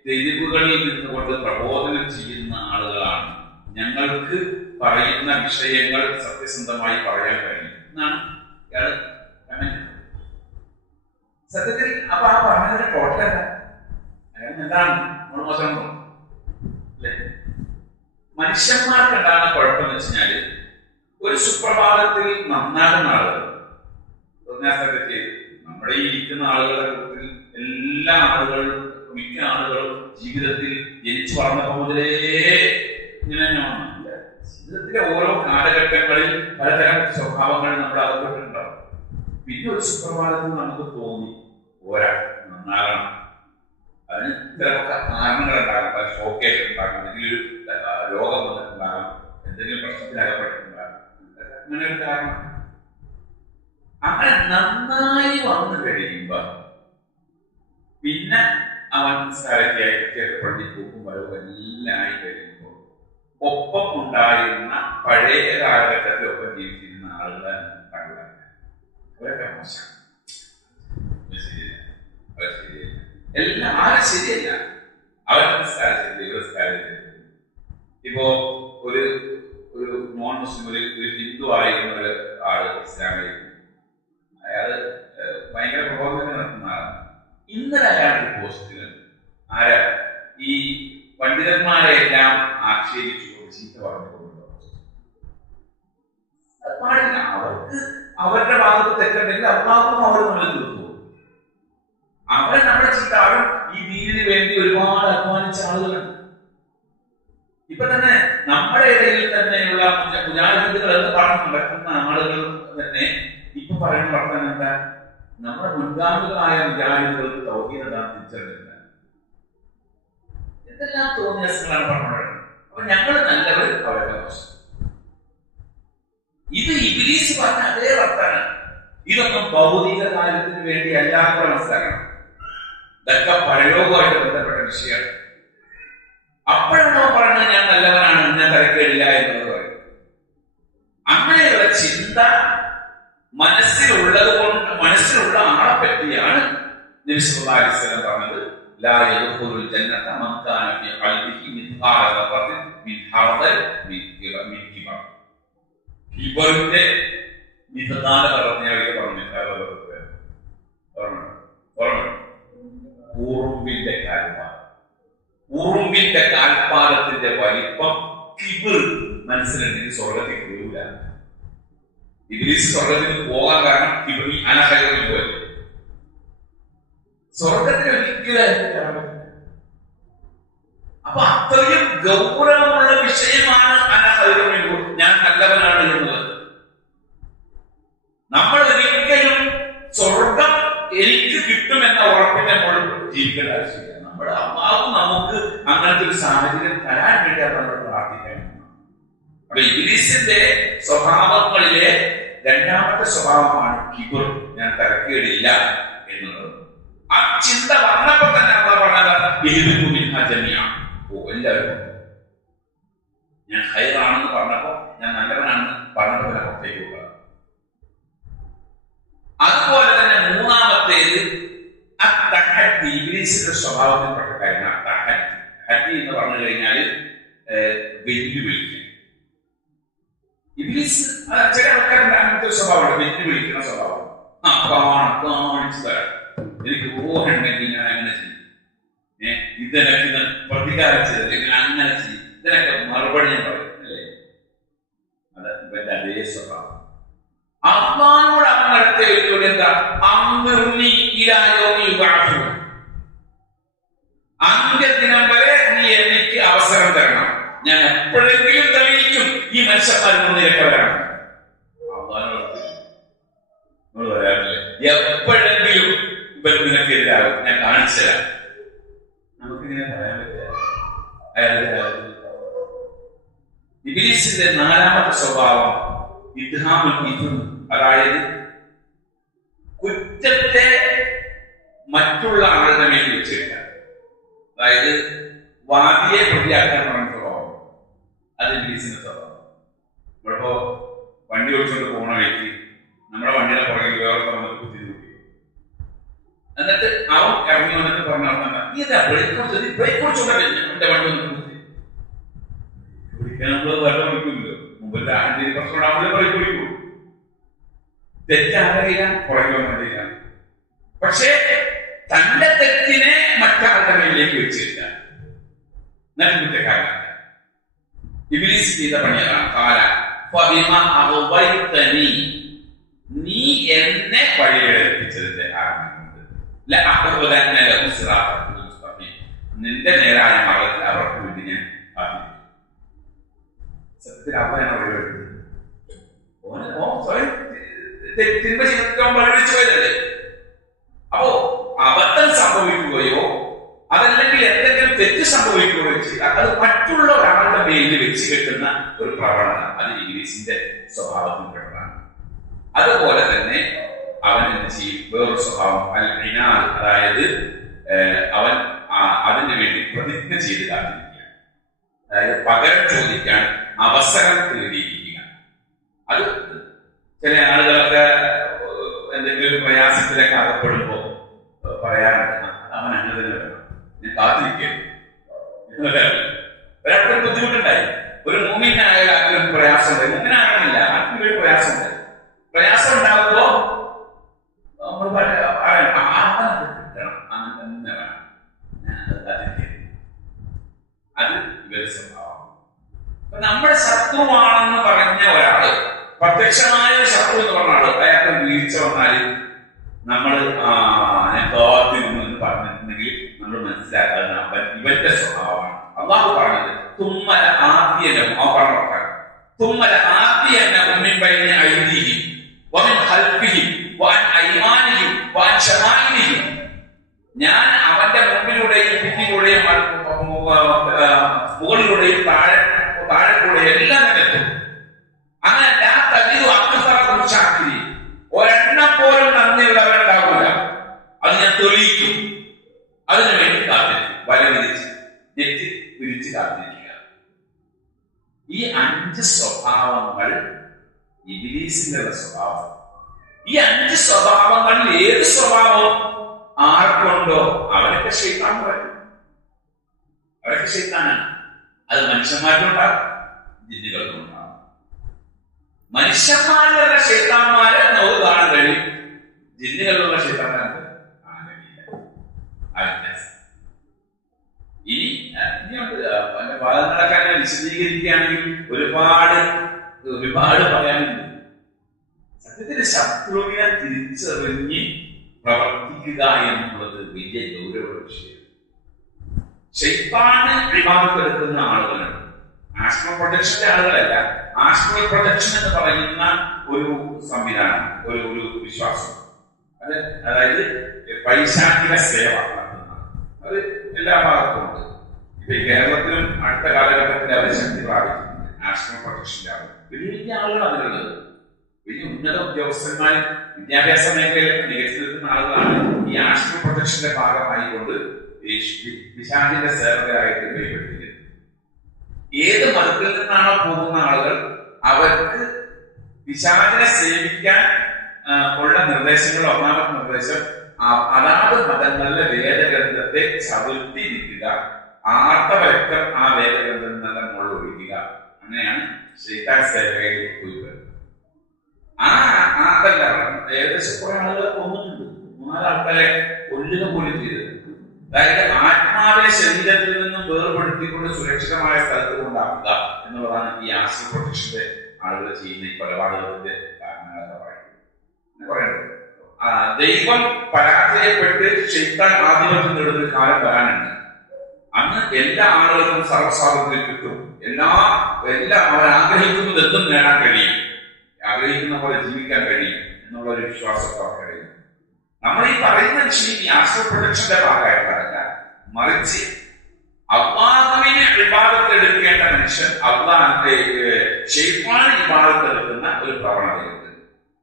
തെരുവുകളിൽ നിന്നുകൊണ്ട് പ്രബോധനം ചെയ്യുന്ന ആളുകളാണ്, ഞങ്ങൾക്ക് പറയുന്ന വിഷയങ്ങൾ സത്യസന്ധമായി പറയാൻ കഴിയും എന്നാണ് ഇയാൾ കമന്റ്. സത്യത്തിൽ അപ്പൊ ആ പറഞ്ഞതിന്റെ ടോട്ടലല്ല, എന്താണ് മോശം അല്ലെ? മനുഷ്യന്മാർക്ക് ഉണ്ടാകുന്ന കുഴപ്പമെന്ന് വെച്ചാല് ഒരു സുപ്രഭാതത്തിൽ നന്നാകുന്ന ആളുകൾ, നമ്മുടെ ഈ ഇരിക്കുന്ന ആളുകളുടെ കൂട്ടത്തിൽ എല്ലാ ആളുകളും, മിക്ക ആളുകളും ജീവിതത്തിൽ ജനിച്ചു വളർന്നപ്പോ മുതലേ ഇങ്ങനെ ജീവിതത്തിലെ ഓരോ കാലഘട്ടങ്ങളിൽ പലതരം സ്വഭാവങ്ങൾ നമ്മൾ അകപ്പെട്ടിട്ടുണ്ടാവും. പിന്നെ ഒരു സുപ്രഭാതത്തിൽ നമുക്ക് തോന്നി പോരാ, നന്നാകണം. അതിന് ചിലപ്പോൾ കാരണങ്ങളുണ്ടാകാം, പല ഷോക്കേഷൻ ഉണ്ടാകാം, എന്തെങ്കിലും ഒരു രോഗം വന്നിട്ടുണ്ടാകാം, എന്തെങ്കിലും പ്രശ്നത്തിൽ അകപ്പെട്ടിട്ടുണ്ടാകാം, അങ്ങനെ ഒരു കാരണം. അങ്ങനെ നന്നായി വന്നു കഴിയുമ്പോ പിന്നെ അവൻ സ്ഥലത്തേക്ക് പള്ളി പൂക്കും വരവ് എല്ലാം ആയി കഴിയുമ്പോൾ ഒപ്പം ഉണ്ടായിരുന്ന പഴയ കാലഘട്ടത്തിലൊപ്പം ജീവിച്ചിരുന്ന ആളുകളെ കണ്ടാൽ അവരൊക്കെ മോശം, ശരിയല്ല, അവർ ശരിയല്ല, എല്ലാം ആരും ശരിയല്ല, അവരുടെ സ്ഥലം ശരി, ഇവരുടെ സ്ഥലം ശരി. ഇപ്പോ ഒരു നോൺ മുസ്ലിം, ഒരു ഹിന്ദു ആയിരുന്ന ഒരു ആള് ഇസ്ലാമിലേക്ക്, അയാള് ഭയങ്കര പ്രബോധനം നടത്തുന്ന ആളാണ്. ഇന്നലെ അയാളുടെ പോസ്റ്റിൽ ആരാ ഈ പണ്ഡിതന്മാരെ എല്ലാം ആക്ഷേപിച്ചുകൊണ്ട് ചീത്ത പറഞ്ഞുകൊണ്ടോ പാടില്ല. അവർക്ക് അവരുടെ ഭാഗത്ത് തെറ്റുണ്ടെങ്കിൽ അള്ളാഹും അവർ നമ്മൾ തീർത്തു. അവരെ നമ്മുടെ ചീത്ത, അവർ ഈ ദീനിന് വേണ്ടി ഒരുപാട് അധ്വാനിച്ച ആളുകളുണ്ട്. ഇപ്പൊ തന്നെ നമ്മുടെ ഇടയിൽ തന്നെയുള്ള മുജാഹിദുകൾ എന്ന് പറഞ്ഞ് നടക്കുന്ന ആളുകൾ തന്നെ ഇപ്പൊ പറയുന്ന വർത്തമാനം എന്താ? നമ്മുടെ മുൻഗാമികളായ മുജാഹിദുകൾക്ക് തൗഹീദാണ് തിരിച്ചറിഞ്ഞില്ല. എന്തെല്ലാം തോന്നിയാസങ്ങളാണ് പറഞ്ഞത്. അപ്പൊ ഞങ്ങൾ നല്ലവർ, അവരുടെ മോശം. ഇത് ഇബ്ലീസ് പറഞ്ഞ അതേ വർത്തമാനം. ഇതൊന്നും ഭൗതിക കാര്യത്തിന് വേണ്ടി അല്ലാതെ മനസ്സിലാക്കണം. ഇതൊക്കെ പരലോകമായിട്ട് ബന്ധപ്പെട്ട വിഷയമാണ്. അപ്പോഴാണോ പറയുന്നത് ഞാൻ നല്ലവനാണ്, ഞാൻ തരക്കേടില്ല എന്നുള്ളത് പറയും. അങ്ങനെയുള്ള ചിന്ത മനസ്സിലുള്ളത് കൊണ്ട്, മനസ്സിലുള്ള ആളെ പറ്റിയാണ് നബി സല്ലല്ലാഹു അലൈഹി വസല്ലം പറഞ്ഞത്, ലാ യദ്ഖുലുൽ ജന്നത മൻ കാന ഫീ ഖൽബിഹി മിത്ഖാല ദർറത്തിൻ കിബറിന്റെ നിതാന പറഞ്ഞ ഉറുമ്പിന്റെ കാൽപാദം. ഉറുമ്പിന്റെ കാൽപാദത്തിന്റെ വലിപ്പം കിബർ മനസ്സിലുണ്ടെങ്കിൽ സ്വർഗത്തിൽ പോകില്ല. ഇബ്ലീസ് സ്വർഗത്തിൽ പോകാൻ കാരണം കിബർ അനഹയിൽ പോലെ സ്വർഗത്തിൽ ഒരിക്കലും. അപ്പൊ അത്രയും ഗൗരവമുള്ള വിഷയമാണ് അനഹൈറുമിൻഹു, ഞാൻ നല്ലവനാണ് എന്നുള്ളത്. നമ്മൾ ഒരിക്കലും സ്വർഗം എനിക്ക് കിട്ടുമെന്ന ഉറപ്പിന്റെ മുകളിൽ ജീവിക്കേണ്ട ആവശ്യമില്ല. നമ്മുടെ അള്ളാഹു നമുക്ക് അങ്ങനത്തെ ഒരു സാഹചര്യം തരാൻ വേണ്ടിയാണ് നമ്മൾ പ്രാർത്ഥിക്കാൻ. അപ്പൊ ഇബ്ലീസിന്റെ സ്വഭാവങ്ങളിലെ രണ്ടാമത്തെ സ്വഭാവമാണ് കിബർ, ഞാൻ തരക്കേടില്ല എന്നുള്ളത്. ആ ചിന്ത വന്നപ്പോ തന്നെ അള്ളാഹു പറഞ്ഞത് എല്ലാവരും ഞാൻ ഹൈറാണെന്ന് പറഞ്ഞപ്പോ, ഞാൻ നല്ലവനാണെന്ന് പറഞ്ഞപ്പോ തന്നെ പുറത്തേക്ക് പോകുക. അതുപോലെ തന്നെ മൂന്നാമത്തേത് ഇബ്ലീസിന്റെ സ്വഭാവത്തിൽപ്പെട്ട കാര്യമാണ് ഹത്തി എന്ന് പറഞ്ഞു കഴിഞ്ഞാൽ വെല്ലുവിളിക്കുക. ഇബ്ലീസ് ചില ആൾക്കാരുടെ അങ്ങനത്തെ സ്വഭാവമാണ്, വെല്ലുവിളിക്കുന്ന സ്വഭാവം. കാണിച്ചു തരാം, എനിക്ക് ഊഹുണ്ടെങ്കിൽ ഞാൻ അങ്ങനെ ചെയ്യും, ഇതിനൊക്കെ പ്രതികാരം ചെയ്തില്ലെങ്കിൽ അങ്ങനെ ചെയ്യും, ഇതിനൊക്കെ മറുപടി ഞാൻ പറയും അല്ലേ. അത് ഇവന്റെ അതേ സ്വഭാവം. അള്ളാഹുവോട് അവൻ നടത്തിയ വെല്ലുവിളി എന്താ? അന്ത്യദിനം വരെ നീ എനിക്ക് അവസരം തരണം, ഞാൻ എപ്പോഴെങ്കിലും തെളിയിക്കും ഈ മനുഷ്യന്മാരിൽ നിന്ന് എപ്പോഴാണ്. നമ്മൾ പറയാറില്ലേ, എപ്പോഴെങ്കിലും ഇവർ നിനക്കെതിരാകും, ഞാൻ കാണിച്ചു തരാം. നമുക്കിങ്ങനെ പറയാൻ പറ്റില്ല. ഇബ്ലീസിന്റെ നാലാമത്തെ സ്വഭാവം ഇദ്ഹാമുൽ ഇത്ം, അതായത് കുറ്റത്തെ മറ്റുള്ള ആളുടെ മേൽ വെച്ചില്ല. അതായത് വാദിയെ പ്രതിയാക്കാൻ പറഞ്ഞ സ്വഭാവം, അത് ഇബ്ലീസിന്റെ സ്വഭാവം. നമ്മളിപ്പോ വണ്ടി ഓടിച്ചുകൊണ്ട് പോകണ വ്യക്തി നമ്മുടെ വണ്ടിയുടെ പുറകിൽ വേറെ പറഞ്ഞത് കുത്തി നോക്കി, എന്നിട്ട് അവൻ ഇറങ്ങി വന്നിട്ട് പറഞ്ഞ ബ്രേക്ക് കുറിച്ചുകൊണ്ടല്ലേ എന്റെ വണ്ടി ഒന്ന് കുത്തി കുടിക്കാൻ. നമ്മളത് വേറെ കുടിക്കുമല്ലോ, മുമ്പിൽ ആദ്യം കുറച്ചുകൂടെ അവളെ ബ്രേക്ക് കുടിക്കൂ. തെറ്റാറിയില്ല, പുറകെ വന്നിട്ടില്ല. പക്ഷേ തന്റെ തെറ്റിനെ മറ്റാളുടെ മേലേക്ക് വെച്ചില്ല, നല്ല കുറ്റക്കാരൻ. ഇബ്ലീസ് ചെയ്ത പണിയതാണ് കാല നീ എന്നെ വഴിയിലെത്തിച്ചതിന്റെ കാരണം നിന്റെ നേരായ മാർഗത്തിൽ അവർക്ക് വേണ്ടി ഞാൻ കാത്തിരിക്കും. സത്യത്തിൽ അവനാണ് തിന്മ ജീവിക്കാൻ വഴിച്ചു പോയതല്ലേ. അപ്പോ അബദ്ധം സംഭവിക്കുകയോ അതല്ലെങ്കിൽ എന്തെങ്കിലും തെറ്റ് സംഭവിക്കുകയോ ചെയ്താൽ അത് മറ്റുള്ള ഒരാളുടെ മേലിൽ വെച്ച് കെട്ടുന്ന ഒരു പ്രവണത, അത് ഇബ്ലീസിന്റെ സ്വഭാവത്തിൽപ്പെട്ടതാണ്. അതുപോലെ തന്നെ അവൻ എന്ത് ചെയ്യും? വേറൊരു സ്വഭാവം അൽ-ഇനാദ്, അതായത് അവൻ അതിനു വേണ്ടി പ്രതിജ്ഞ ചെയ്ത് കാത്തിരിക്കുക, അതായത് പകരം ചോദിക്കാൻ അവസരം തേടിയിരിക്കുക. അത് ചില ആളുകളൊക്കെ എന്തെങ്കിലും ഒരു പ്രയാസത്തിലൊക്കെ അകപ്പെടുമ്പോ പറയാറുണ്ട്, അവൻ അങ്ങനെ തന്നെ വേണം, ഞാൻ കാത്തിരിക്കുകയാണ്. ഒരാൾക്കൊരു ബുദ്ധിമുട്ടുണ്ടായി, ഒരു മുഅ്മിനായ ആർക്കൊരു പ്രയാസം ഉണ്ടായി, മുഅ്മിനാകണമെന്നില്ല, ആർക്കും ഒരു പ്രയാസം ഉണ്ടായി. പ്രയാസം ഉണ്ടാകുമ്പോ നമ്മൾ അത് ഇവരുടെ സ്വഭാവം. നമ്മുടെ ശത്രുവാണെന്ന് പറഞ്ഞ ഒരാള്, പ്രത്യക്ഷമായ ശത്രു എന്ന് പറഞ്ഞ ആള്, അയാൾക്ക് വീഴ്ച വന്നാല് നമ്മൾ ഞാൻ കാത്തിരുന്നു എന്ന് പറഞ്ഞിട്ടുണ്ടെങ്കിൽ നമ്മൾ മനസ്സിലാക്കാതെ ഇവന്റെ സ്വഭാവമാണ്. അള്ളാഹു പറഞ്ഞത് തുമ്മല ആദ്യനും തുമ്മല ആദ്യനും മിൻ ഐദീഹിം വമിൻ ഖൽഫിഹിം വഅൻ അയ്മാനിഹിം വഅൻ ശമാഇലിഹിം. ഞാൻ അവന്റെ മുമ്പിലൂടെയും പിന്നിലൂടെയും മുകളിലൂടെയും താഴെക്കൂടെയും എല്ലാം നിലത്തും. അങ്ങനെ ഒരെണ്ണം പോലും നന്ദിയുള്ളവരുണ്ടാവില്ല. അത് ഞാൻ തെളിയിക്കും. അതിനു വേണ്ടി കാത്തിരിക്കും, വല വിരിച്ച് നെറ്റി വിരിച്ച് കാത്തിരിക്കുക. ഈ 5 സ്വഭാവങ്ങൾ ഇബ്ലീസിന്റെ സ്വഭാവം. ഈ 5 സ്വഭാവങ്ങളിൽ ഏത് സ്വഭാവം ആർക്കുണ്ടോ അവരൊക്കെ ശൈത്താൻ പറയും, അവരൊക്കെ ശൈത്താനാണ്. അത് മനുഷ്യന്മാരിലുണ്ടാകും, ജിന്നുകൾക്കും ഉണ്ടാകും. മനുഷ്യന്മാരിലുള്ള ശൈത്താന്മാരെ നമുക്ക് കാണാൻ കഴിയും, ജിന്നുകളിലുള്ള ശൈത്താന്മാർക്ക് കാണാൻ കഴിയില്ല. ആ വ്യത്യാസം. ഇനിയുണ്ട് ഭാഗങ്ങളൊക്കെ വിശദീകരിക്കുകയാണെങ്കിൽ ഒരുപാട് പറയാനുണ്ട്. സത്യത്തിന് ശത്രുവിനെ തിരിച്ചറിഞ്ഞ് പ്രവർത്തിക്കുക എന്നുള്ളത് വലിയ ഗൗരവ വിഷയം. ശൈത്താന് ഇബാദത്ത് എടുക്കുന്ന ആളുകളുണ്ട്. ആസ്ട്രൽ പ്രൊജക്ഷന്റെ ആളുകളല്ല, ആസ്ട്രൽ പ്രൊജക്ഷൻ എന്ന് പറയുന്ന ഒരു സംവിധാനം, ഒരു വിശ്വാസം. അതായത് പൈശാചിക സേവ നടത്തുന്ന അത് എല്ലാ ഭാഗത്തും ഉണ്ട്. ഇപ്പൊ കേരളത്തിലും അടുത്ത കാലഘട്ടത്തിൽ അവർ ശക്തി പ്രാപിക്കുന്നുണ്ട്. ആസ്ട്രൽ പ്രൊജക്ഷന്റെ ആളുകൾ വലിയ ആളുകൾ അതിലുള്ളത്. വലിയ ഉന്നത ഉദ്യോഗസ്ഥന്മാർ വിദ്യാഭ്യാസ മേഖലയിൽ മികച്ചു നിൽക്കുന്ന ആളുകളാണ് ഈ ആസ്ട്രൽ പ്രൊജക്ഷന്റെ ഭാഗമായിക്കൊണ്ട് പിശാചിന്റെ സേവകരായിട്ട് ഉപയോഗപ്പെടുത്തിയത്. ഏത് മതത്തിൽ നിന്നാണോ പോകുന്ന ആളുകൾ അവർക്ക് പിശാചിനെ സേവിക്കാൻ ഉള്ള നിർദ്ദേശങ്ങൾ, ഒന്നാമത്തെ നിർദ്ദേശം അതാത് മതങ്ങളിലെ വേദഗ്രന്ഥത്തെ ചവിട്ടിരിക്കുക, ആർത്തവരക്തം ആ വേദഗ്രന്ഥത്തിൽ നിന്ന് മുകളിൽ ഒഴിക്കുക. അങ്ങനെയാണ് ശൈത്താൻ സേവകയിൽ പോയി. അതല്ല ഏകദേശം കുറെ ആളുകളെ കൊന്നിട്ടുണ്ട്. 3 ആൾക്കാരെ കൊല്ലുക പോലും ചെയ്തത്. അതായത് ആത്മാവിനെ ശരീരത്തിൽ നിന്നും വേർപെടുത്തിക്കൊണ്ട് സുരക്ഷിതമായ സ്ഥലത്ത് കൊണ്ടാക്കുക എന്നുള്ളതാണ് ഈ ആസ്ട്രൽ പ്രൊജക്ഷന്റെ ആളുകൾ ചെയ്യുന്ന ഈ കൊലപാതകത്തിന്റെ കാരണങ്ങളൊക്കെ പറയുന്നത്. ദൈവം പരാജയപ്പെട്ട് ശൈത്താൻ ആധിപത്യം നേടുന്ന കാലം വരാനുണ്ട്. അന്ന് എല്ലാ ആളുകൾക്കും സർവ്വസ്വാതന്ത്ര്യം കിട്ടും. എല്ലാം അവർ ആഗ്രഹിക്കുന്നത് എന്തും നേടാൻ കഴിയും, ആഗ്രഹിക്കുന്ന പോലെ ജീവിക്കാൻ കഴിയും എന്നുള്ള ഒരു വിശ്വാസത്തെ അവർ കഴിയും. നമ്മൾ ഈ പറയുന്ന വിഷയം ഈ ആസ്ട്രൽ പ്രൊജക്ഷന്റെ ഭാഗമായിട്ടല്ല, മറിച്ച് അല്ലാഹുവിനെ ഇബാദത്ത് എടുക്കേണ്ട മനുഷ്യൻ ശൈത്താനെ ഇബാദത്ത് എടുക്കുന്ന ഒരു പ്രവണതയുണ്ട്.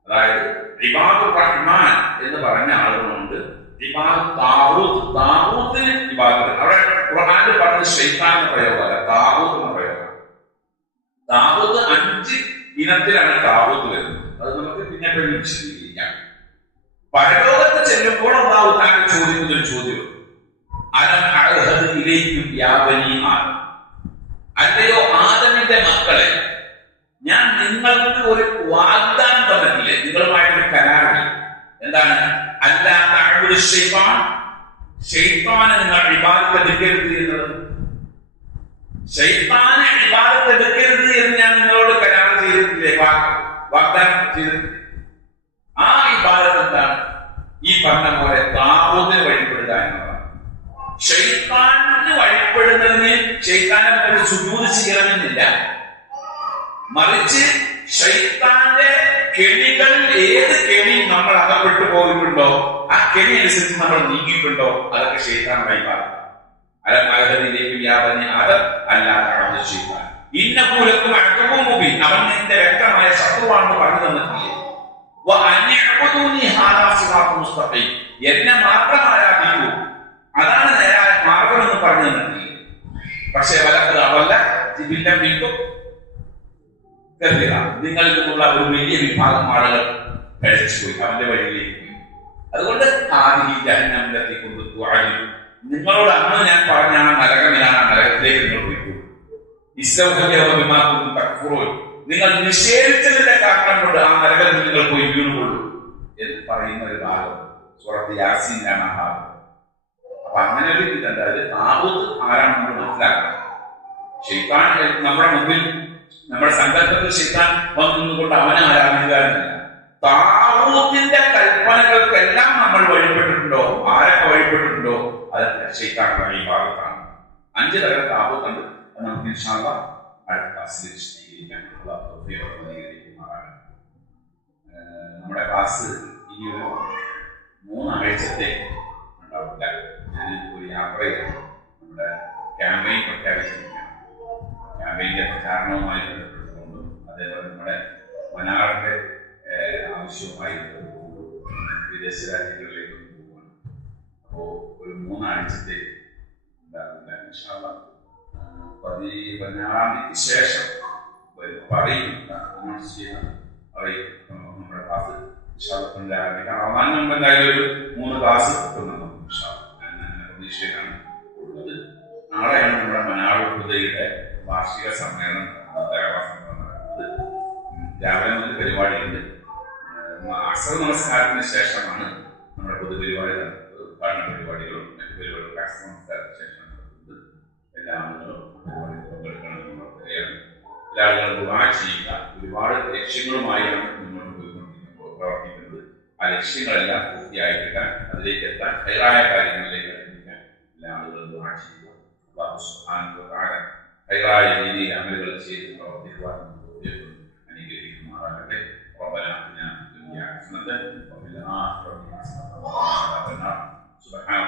അതായത് ഇബാദുർ റഹ്മാൻ എന്ന് പറഞ്ഞ ആളുകളുണ്ട്, താവൂത്തിന് ഇബാദത്ത്. അവിടെ ഖുർആനിൽ പറഞ്ഞത് ശൈത്താൻ എന്ന പ്രയോഗമല്ല, താവൂത്ത് എന്ന പ്രയോഗമാണ്. താവൂത്ത് 5 ഇനത്തിലാണ് താവൂത്ത് വരുന്നത്. അത് നമുക്ക് പിന്നെ വിശദീകരിക്കാം. പരലോകത്ത് ചെല്ലുമ്പോൾ അല്ലാഹു തആല ചോദിക്കുന്ന ഒരു ചോദ്യം, അലം അഅഹദ് ഇലൈക്കും യാ ബനീ ആദം, അല്ലയോ ആദമിന്റെ മക്കളെ, ഞാൻ നിങ്ങൾക്ക് ഒരു വാഗ്ദാനം തന്നിട്ടില്ലേ, നിങ്ങളുമായിട്ടൊരു കരാറില്ല. എന്താണ്? അല്ലാ തഅബുദു ശൈത്താൻ, ശൈത്താനെ നിങ്ങൾ ഇബാദത്ത് എടുക്കരുത് എന്നുള്ളത്. ശൈത്താനെ ഇബാദത്ത് എടുക്കരുത് എന്ന് ഞാൻ നിങ്ങളോട് കരാർ ചെയ്തിട്ടില്ലേ, വാഗ്ദാനം ചെയ്തിട്ടില്ലേ? ആ ഇബാദത്ത് എന്താണ്? ഈ പറഞ്ഞ പോലെ താവൂത്തിന് വഴിപ്പെടുക എന്നതാണ്. ശൈത്താന് വഴിപ്പെടുന്നതിന് ശൈത്താനെ നമ്മൾ സുജൂദ് ചെയ്യണമെന്നില്ല, മറിച്ച് ശൈത്താന്റെ കെണികളിൽ ഏത് കെണി നമ്മൾ അകപ്പെട്ടു പോയിട്ടുണ്ടോ ആ കെണി അനുസരിച്ച് നമ്മൾ നീങ്ങിയിട്ടുണ്ടോ അതൊക്കെ ശൈത്താൻ വഴിപാടാണ്. അലമാകതിലേക്ക് വ്യാപന അത് അല്ലാതെ ശൈത്താൻ ഇന്നകൂലക്കും അടക്കവും മുബീൻ, അവൻ നിന്റെ വ്യക്തമായ ശത്രുവാണെന്ന് പറഞ്ഞു തന്നിട്ടില്ലേ. എന്നെ മാത്രം ആരാധിക്കൂ, അതാണ് നേരായ മാർഗം എന്ന് പറഞ്ഞു തന്നിട്ടില്ലേ. പക്ഷെ വലക്കത് അവല്ല ജിബില്ലം വീണ്ടും നിങ്ങളിൽ നിന്നുള്ള ഒരു വലിയ വിഭാഗം ആളുകൾ കഴിച്ചുപോയി, അവന്റെ വഴിയിലേക്ക് പോയി. അതുകൊണ്ട് ആദിഹിജഹന്നമിലെത്തി കൊണ്ട് നിങ്ങളോട് അന്ന് ഞാൻ പറഞ്ഞ ആ നരകമിലാണ്, ആ നരകത്തിലേക്ക് നിങ്ങൾ പോയിക്കൂ. നിങ്ങൾ നിഷേധിച്ചതിന്റെ കാരണം കൊണ്ട് ആ നരകത്തിൽ നിങ്ങൾ പോയി വീണുകൊള്ളൂ എന്ന് പറയുന്ന ഒരു ഭാഗം സൂറത്ത് യാസീനിലാണ് ആ ഭാഗം. അപ്പൊ അങ്ങനെ ഒരു ഇതുണ്ട്. അത് താവൂത്ത് ആരാണ് നമ്മൾ മനസ്സിലാക്കണം. ശൈത്താൻ നമ്മുടെ മുമ്പിൽ, നമ്മുടെ സങ്കല്പത്തിൽ ശൈത്താൻ വന്നുകൊണ്ട് അവനെ ആരാധിക്കാറില്ല. താവൂത്തിന്റെ കൽപ്പനകൾക്കെല്ലാം നമ്മൾ വഴിപ്പെട്ടിട്ടുണ്ടോ, ആരൊക്കെ വഴിപ്പെട്ടിട്ടുണ്ടോ അതൊക്കെ ശൈത്താൻ വഴിപാടാണ്. 5 തരം താവൂത്തുണ്ട്. അത് നമുക്ക് ഇൻഷാ അല്ലാഹ് അടുത്ത ക്ലാസ്സിൽ വിശദീകരിക്കാൻ നമ്മുടെ ക്ലാസ് ഇനി ഒരു 3 ആഴ്ചത്തെ ഉണ്ടാവില്ല. ഞാൻ ഒരു യാത്രയാണ്, നമ്മുടെ ക്യാമ്പയിൻ പ്രഖ്യാപിച്ചിരിക്കുകയാണ്. ക്യാമ്പയിന്റെ പ്രചാരണവുമായി ബന്ധപ്പെട്ടുകൊണ്ടും അതേപോലെ നമ്മുടെ മനാറിന്റെ ആവശ്യവുമായി ബന്ധപ്പെട്ടുകൊണ്ടും വിദേശ രാജ്യങ്ങളിലേക്ക് പോവുകയാണ്. അപ്പോൾ ഒരു 3 ആഴ്ചത്തെ ഉണ്ടാവില്ല. ഇൻഷാ അല്ലാഹ് 16-ാം തീയതിക്ക് ശേഷം പറയും, അനൗൺസ് ചെയ്യാൻ പറയും നമ്മുടെ ക്ലാസ് ആരംഭിക്കാം. റമദാൻ മുമ്പ് എന്തായാലും ഒരു 3 ക്ലാസ് കിട്ടുന്നുണ്ട് പ്രതീക്ഷയിലാണ് ഉള്ളത്. നാളെയാണ് നമ്മുടെ മനാർ ഹുദയുടെ വാർഷിക സമ്മേളനം നടക്കുന്നത്. രാവിലെ മുതൽ പരിപാടിയുണ്ട്. അസർ നമസ്കാരത്തിന് ശേഷമാണ് നമ്മുടെ പൊതുപരിപാടി നടത്തുന്നത്. ഉദ്ഘാടന പരിപാടികളും മറ്റു പരിപാടികളും അസർ നമസ്കാരത്തിന് ശേഷം നടത്തുന്നത്. എല്ലാ ആളുകളും പരിപാടിയിൽ പങ്കെടുക്കണമെന്ന് പറയുകയാണ്. എല്ലാ ആളുകളും ദുആ ചെയ്യുക. ഒരുപാട് ലക്ഷ്യങ്ങളുമായാണ് മുന്നോട്ട് പ്രവർത്തിക്കുന്നത്. ആ ലക്ഷ്യങ്ങളെല്ലാം പൂർത്തിയായിട്ടില്ല. അതിലേക്ക് എത്താൻ ഹൈറായ കാര്യങ്ങളിലേക്ക് എത്തിക്കാൻ എല്ലാ ആളുകളും ദുആ ചെയ്യുക. അല്ലാഹു സുബ്ഹാനഹു വ തആല ഹൈറായ രീതിയിൽ അമലുകൾ ചെയ്ത് പ്രവർത്തിക്കുവാൻ അനുഗ്രഹിക്കുമാറാകട്ടെ. ربنا آتنا في الدنيا حسنة وفي الآخرة حسنة وقنا عذاب النار. سبحان